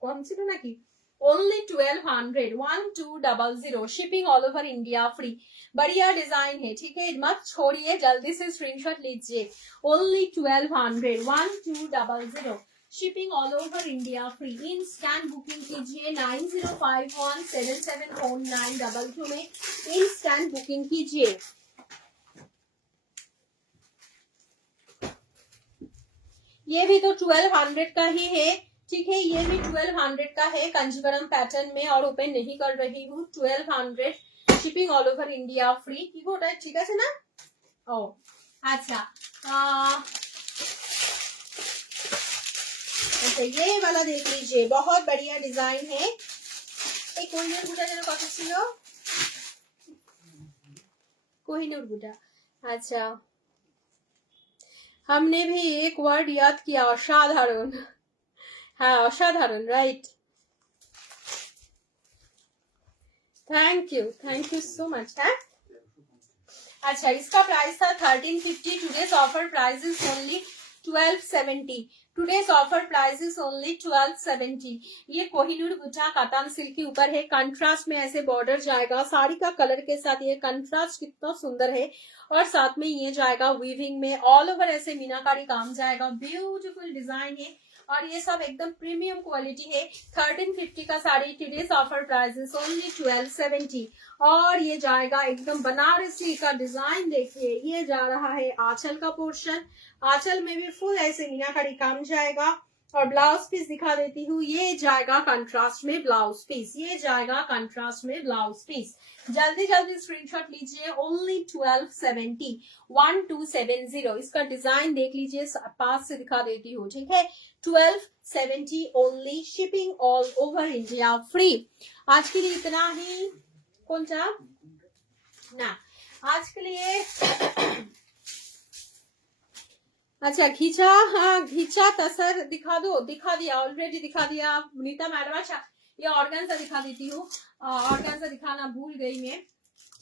कौन सी ना की only 1200, 1200, shipping all over India free. बढ़िया डिजाइन है, ठीक है, मत छोड़िए, जल्दी से स्क्रीनशॉट लीजिए। Only 1200, 1200, shipping all over India free. Instant booking कीजिए 9051774922 में, इंस्टेंट बुकिंग कीजिए। ये भी तो 1200 का ही है, ठीक है, ये भी 1200 का है, कंजीवरम पैटर्न में, और ओपन नहीं कर रही हूँ। 1200, shipping all over India free. की गोटा है, ठीक है ना? ओ अच्छा, अच्छा ये वाला देख लीजिए, बहुत बढ़िया डिजाइन है। एक कोहिनूर बुटा যেন কত ছিল, कोहिनूर बुटा। अच्छा, हमने भी एक वर्ड याद किया, असाधारण। हाँ असाधारण, right, thank you so much. है अच्छा, इसका प्राइस था 1350, today's offer price is only 1270, today's offer price is only 1270। ये कोहिनूर बुटा कातान सिल्क के ऊपर है, कंट्रास्ट में ऐसे बॉर्डर जाएगा, साड़ी का कलर के साथ ये कंट्रास्ट कितना सुंदर है, और साथ में ये जाएगा वीविंग में, ऑल ओवर ऐसे मीनाकारी काम जाएगा, ब्यूटीफुल डिजाइन है, और ये सब एकदम प्रीमियम क्वालिटी है। 1350 का sari, today's offer price is only 1270, और ये जाएगा एकदम बनारसी का डिजाइन देखिए, ये जा रहा है आंचल का पोर्शन, आंचल में भी फुल ऐसे मीनाकारी काम जाएगा, और ब्लाउज पीस दिखा देती हूँ, ये जाएगा कंट्रास्ट में ब्लाउज पीस, ये जाएगा कंट्रास्ट में ब्लाउज पीस। जल्दी जल्दी स्क्रीनशॉट लीजिए, ओनली 1270, 1270। इसका डिजाइन देख लीजिए, पास से दिखा देती हूँ, ठीक है, 1270 only, shipping all over India free. आज के लिए इतना ही। कौन सा ना, आज के लिए अच्छा घिचा, हाँ घिचा तसर दिखा दो, दिखा दिया ऑलरेडी, दिखा दिया नीता मैडम। अच्छा ये ऑर्गेन्जा दिखा देती हूँ, ऑर्गेन्जा दिखाना भूल गई मैं,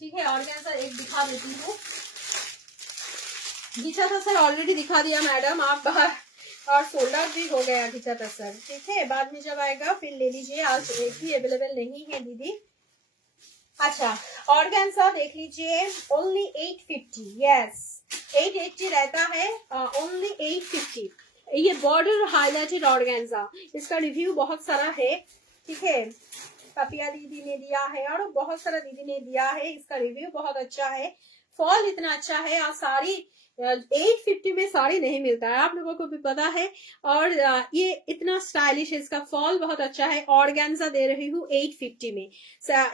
ठीक है, ऑर्गेन्जा एक दिखा देती हूँ। घिचा तसर ऑलरेडी दिखा दिया मैडम, आप बाहर, और सोल्ड आउट भी हो गया घिचा तसर, ठीक है, बाद में जब आएगा फिर ले लीजिए, आज एक ही अवेलेबल नहीं है दीदी। अच्छा ऑर्गेन्जा देख लीजिए, ओनली 850, यस 880 रहता है, ओनली 850। ये बॉर्डर हाईलाइटेड ऑर्गेन्जा, इसका रिव्यू बहुत सारा है, ठीक है, पपिया दीदी ने दिया है और बहुत सारा दीदी ने दिया है, इसका रिव्यू बहुत अच्छा है, फॉल इतना अच्छा है, और साड़ी 850 में साड़ी नहीं मिलता है, आप लोगों को भी पता है, और ये इतना स्टाइलिश है, इसका फॉल बहुत अच्छा है, ऑर्गेन्जा दे रही हूँ 850 में।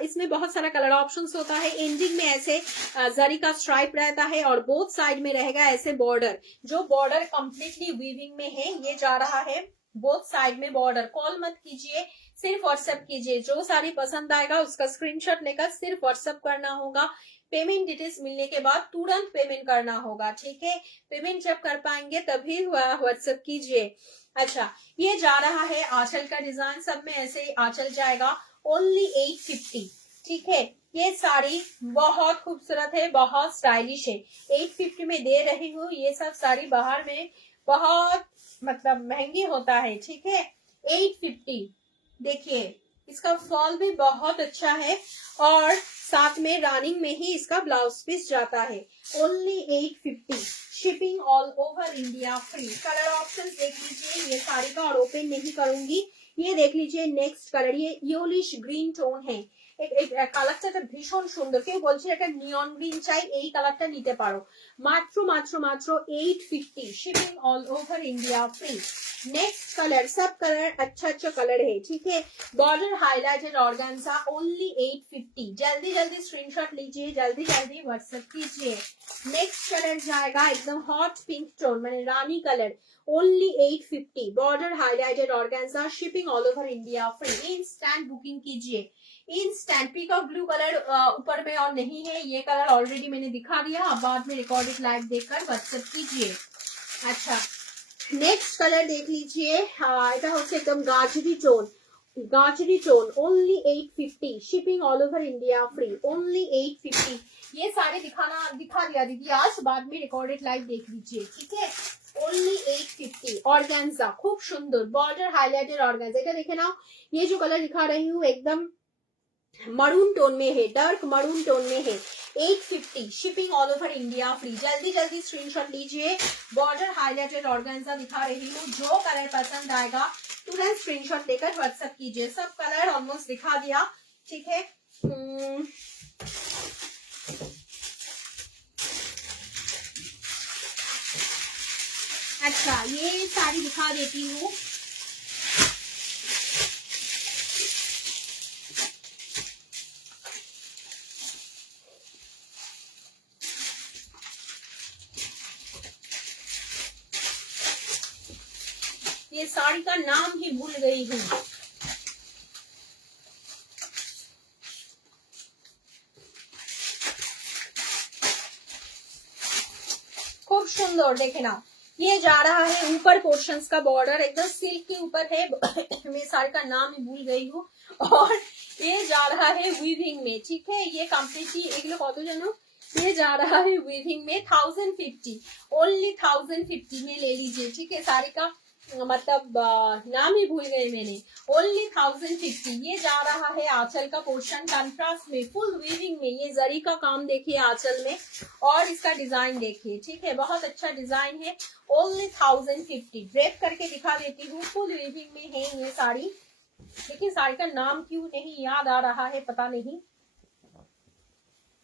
इसमें बहुत सारा कलर ऑप्शंस होता है, एंडिंग में ऐसे जरी का स्ट्राइप रहता है, और बोथ साइड में रहेगा ऐसे बॉर्डर, जो बॉर्डर कंप्लीटली वीविंग में है, ये जा रहा है बोथ साइड में बॉर्डर। कॉल मत कीजिए, सिर्फ व्हाट्सएप कीजिए, जो साड़ी पसंद आएगा उसका स्क्रीनशॉट लेकर सिर्फ व्हाट्सएप करना होगा, पेमेंट डिटेल्स मिलने के बाद तुरंत पेमेंट करना होगा, ठीक है, पेमेंट जब कर पाएंगे तभी व्हाट्सएप कीजिए। अच्छा ये जा रहा है आंचल का डिजाइन, सब में ऐसे आंचल जाएगा, ओनली 850, ठीक है, ये साड़ी बहुत खूबसूरत है, बहुत स्टाइलिश है, 850 में दे रही हूँ। ये सब साड़ी बाहर में बहुत मतलब महंगी होता है, ठीक है, 850। देखिए इसका फॉल भी बहुत अच्छा है, और साथ में रनिंग में ही इसका ब्लाउज पीस जाता है, only 850, shipping all over India free. Colour option देख लीजिए, ये साड़ी का और ओपन नहीं करूंगी, ये देख लीजिए नेक्स्ट कलर, ये योलिश ग्रीन टोन है, एक কালারটা ভীষণ সুন্দর, কেউ বলছে একটা নিয়ন গ্রিন চাই, এই কালারটা নিতে পারো, মাত্র মাত্র মাত্র 850, shipping all over India free. Next colour, सब कलर अच्छा अच्छा कलर है, ठीक है, बॉर्डर हाईलाइटेड ऑर्गेन्जा, ओनली 850। जल्दी जल्दी स्क्रीनशॉट लीजिए, जल्दी जल्दी व्हाट्सएप कीजिए। नेक्स्ट कलर जाएगा एकदम हॉट पिंक टोन, मैंने rani colour, only 850, border highlighted organza, shipping all over India free. Instant booking कीजिए, instant instant peacock blue colour ऊपर में और नहीं है, ये कलर ऑलरेडी मैंने दिखा दिया, अब बाद में रिकॉर्डेड लाइव देखकर व्हाट्सएप कीजिए। अच्छा, नेक्स्ट कलर देख लीजिए, এটা হচ্ছে একদম गाजरी tone only 850, shipping all over India free, only 850। ये सारे दिखा दिया दीदी आज, बाद में रिकॉर्डेड लाइव देख लीजिए, ठीक है। ओनली 850 ऑर्गेन्जा, खूब सुंदर बॉर्डर हाईलाइटेड ऑर्गेन्जा। এটা দেখে নাও, ये जो कलर दिखा रही हूँ एकदम मरून टोन में है, डार्क मरून टोन में है। 850, shipping all over India free. जल्दी जल्दी स्क्रीनशॉट लीजिए। बॉर्डर हाईलाइटेड ऑर्गेन्जा दिखा रही हूँ, जो कलर पसंद आएगा तुरंत स्क्रीनशॉट लेकर व्हाट्सएप कीजिए। सब कलर ऑलमोस्ट दिखा दिया, ठीक है। अच्छा, ये साड़ी दिखा देती हूँ। ये साड़ी का नाम ही भूल गई हूँ। खूब सुंदर, देखे ना, ये जा रहा है ऊपर पोर्शंस का बॉर्डर एकदम सिल्क के ऊपर है। मैं साड़ी का नाम ही भूल गई हूँ। और ये जा रहा है वीविंग में, ठीक है। ये कम्प्लीटली एक लोग कत जानो, ये जा रहा है वीविंग में। 1050, ओनली 1050 में ले लीजिए, ठीक है। साड़ी का मतलब नाम ही भूल गई मैंने। ओनली 1050। ये जा रहा है आंचल का पोर्शन, कंट्रास्ट में, फुल वीविंग में। ये जरी का काम देखिए आंचल में, और इसका डिजाइन देखिए, ठीक है। बहुत अच्छा डिजाइन है। ओनली 1050। ड्रेप करके दिखा देती हूँ, फुल वीविंग में है ये साड़ी। लेकिन साड़ी का नाम क्यों नहीं याद आ रहा है, पता नहीं।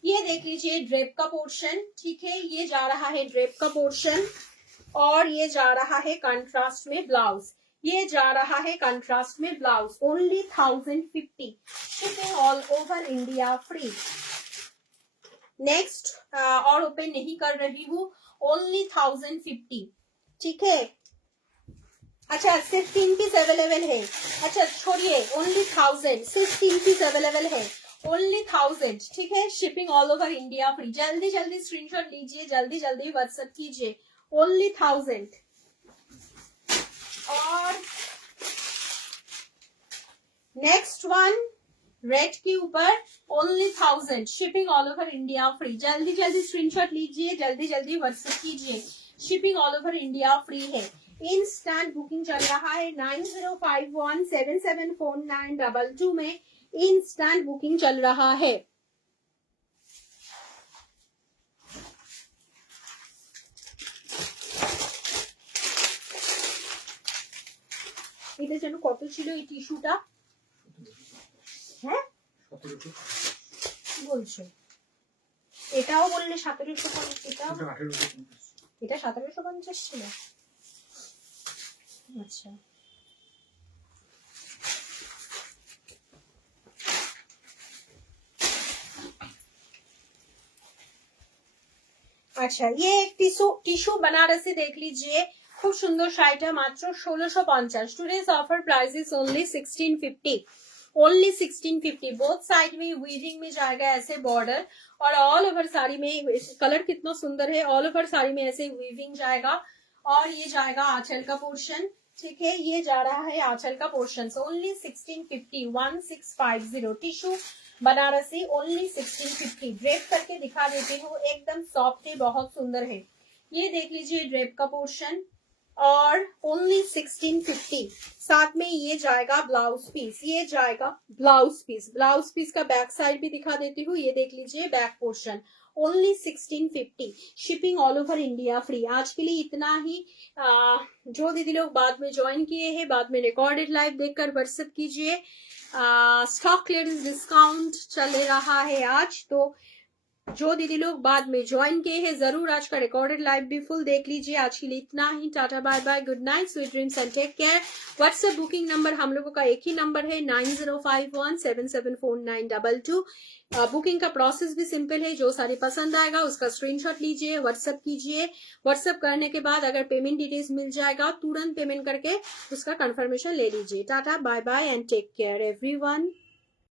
ये देख लीजिए ड्रेप का पोर्शन, ठीक है। ये जा रहा है ड्रेप का पोर्शन, और ये जा रहा है कंट्रास्ट में ब्लाउज। ये जा रहा है कंट्रास्ट में blouse. Only 1050, shipping all over India free. Next और ओपन नहीं कर रही हूँ, ओनली 1050, ठीक है। अच्छा, सिर्फ 3 पीस अवेलेबल है। अच्छा छोड़िए, ओनली 1000, सिर्फ 3 पीस अवेलेबल है, ओनली 1000, ठीक है। Shipping all over India free. जल्दी जल्दी स्क्रीनशॉट लीजिए, जल्दी जल्दी व्हाट्सएप कीजिए। ओनली 1000। और नेक्स्ट वन रेड के ऊपर, only 1000, shipping all over India free. जल्दी जल्दी स्क्रीनशॉट लीजिए, जल्दी जल्दी व्हाट्सएप कीजिए। Shipping all over India free है। इंस्टेंट बुकिंग चल रहा है 9051774922 में। इंस्टेंट बुकिंग चल रहा है। এটা যেন কত ছিল এই টিস্যুটা, হ্যাঁ বলছো? এটাও বললে 1750, এটা 1750 ছিল। আচ্ছা, अच्छा ये एक टिश्यू बनारसी देख लीजिए, खूब सुंदर शाइट है, मात्र 1650। Today's offer price is only 1650, only 1650। Both side में वीविंग में जाएगा ऐसे बॉर्डर, और ऑल ओवर साड़ी में कलर कितना सुंदर है, ऑल ओवर साड़ी में ऐसे वीविंग जाएगा। और ये जाएगा आंचल का पोर्शन, ठीक है। ये जा रहा है आंचल का portion. Only 1650, 1650। Tissue Banarasi only 1650। Drape करके दिखा देती हूँ, एकदम सॉफ्ट है, बहुत सुंदर है। ये देख लीजिए ड्रेप का पोर्शन, और ओनली 1650। साथ में ये जाएगा ब्लाउज पीस, ये जाएगा ब्लाउज पीस। ब्लाउज पीस का बैक साइड भी दिखा देती हूँ, ये देख लीजिए back portion. Only 1650, shipping all over India free. आज के लिए इतना ही। जो दीदी लोग बाद में ज्वाइन किए हैं, बाद में रिकॉर्डेड लाइव देखकर व्हाट्सएप कीजिए। स्टॉक क्लियरेंस डिस्काउंट चल रहा है आज, तो जो दीदी लोग बाद में ज्वाइन किए हैं जरूर आज का रिकॉर्डेड लाइव भी फुल देख लीजिए। आज के लिए इतना ही। Tata bye bye, good night, sweet dreams and take care. WhatsApp booking number हम लोगों का एक ही नंबर है, 9051774922। बुकिंग का प्रोसेस भी सिंपल है, जो साड़ी पसंद आएगा उसका स्क्रीनशॉट लीजिए, व्हाट्सएप कीजिए। व्हाट्सएप करने के बाद अगर पेमेंट डिटेल्स मिल जाएगा, तुरंत पेमेंट करके उसका कंफर्मेशन ले लीजिए। Tata bye bye and take care everyone.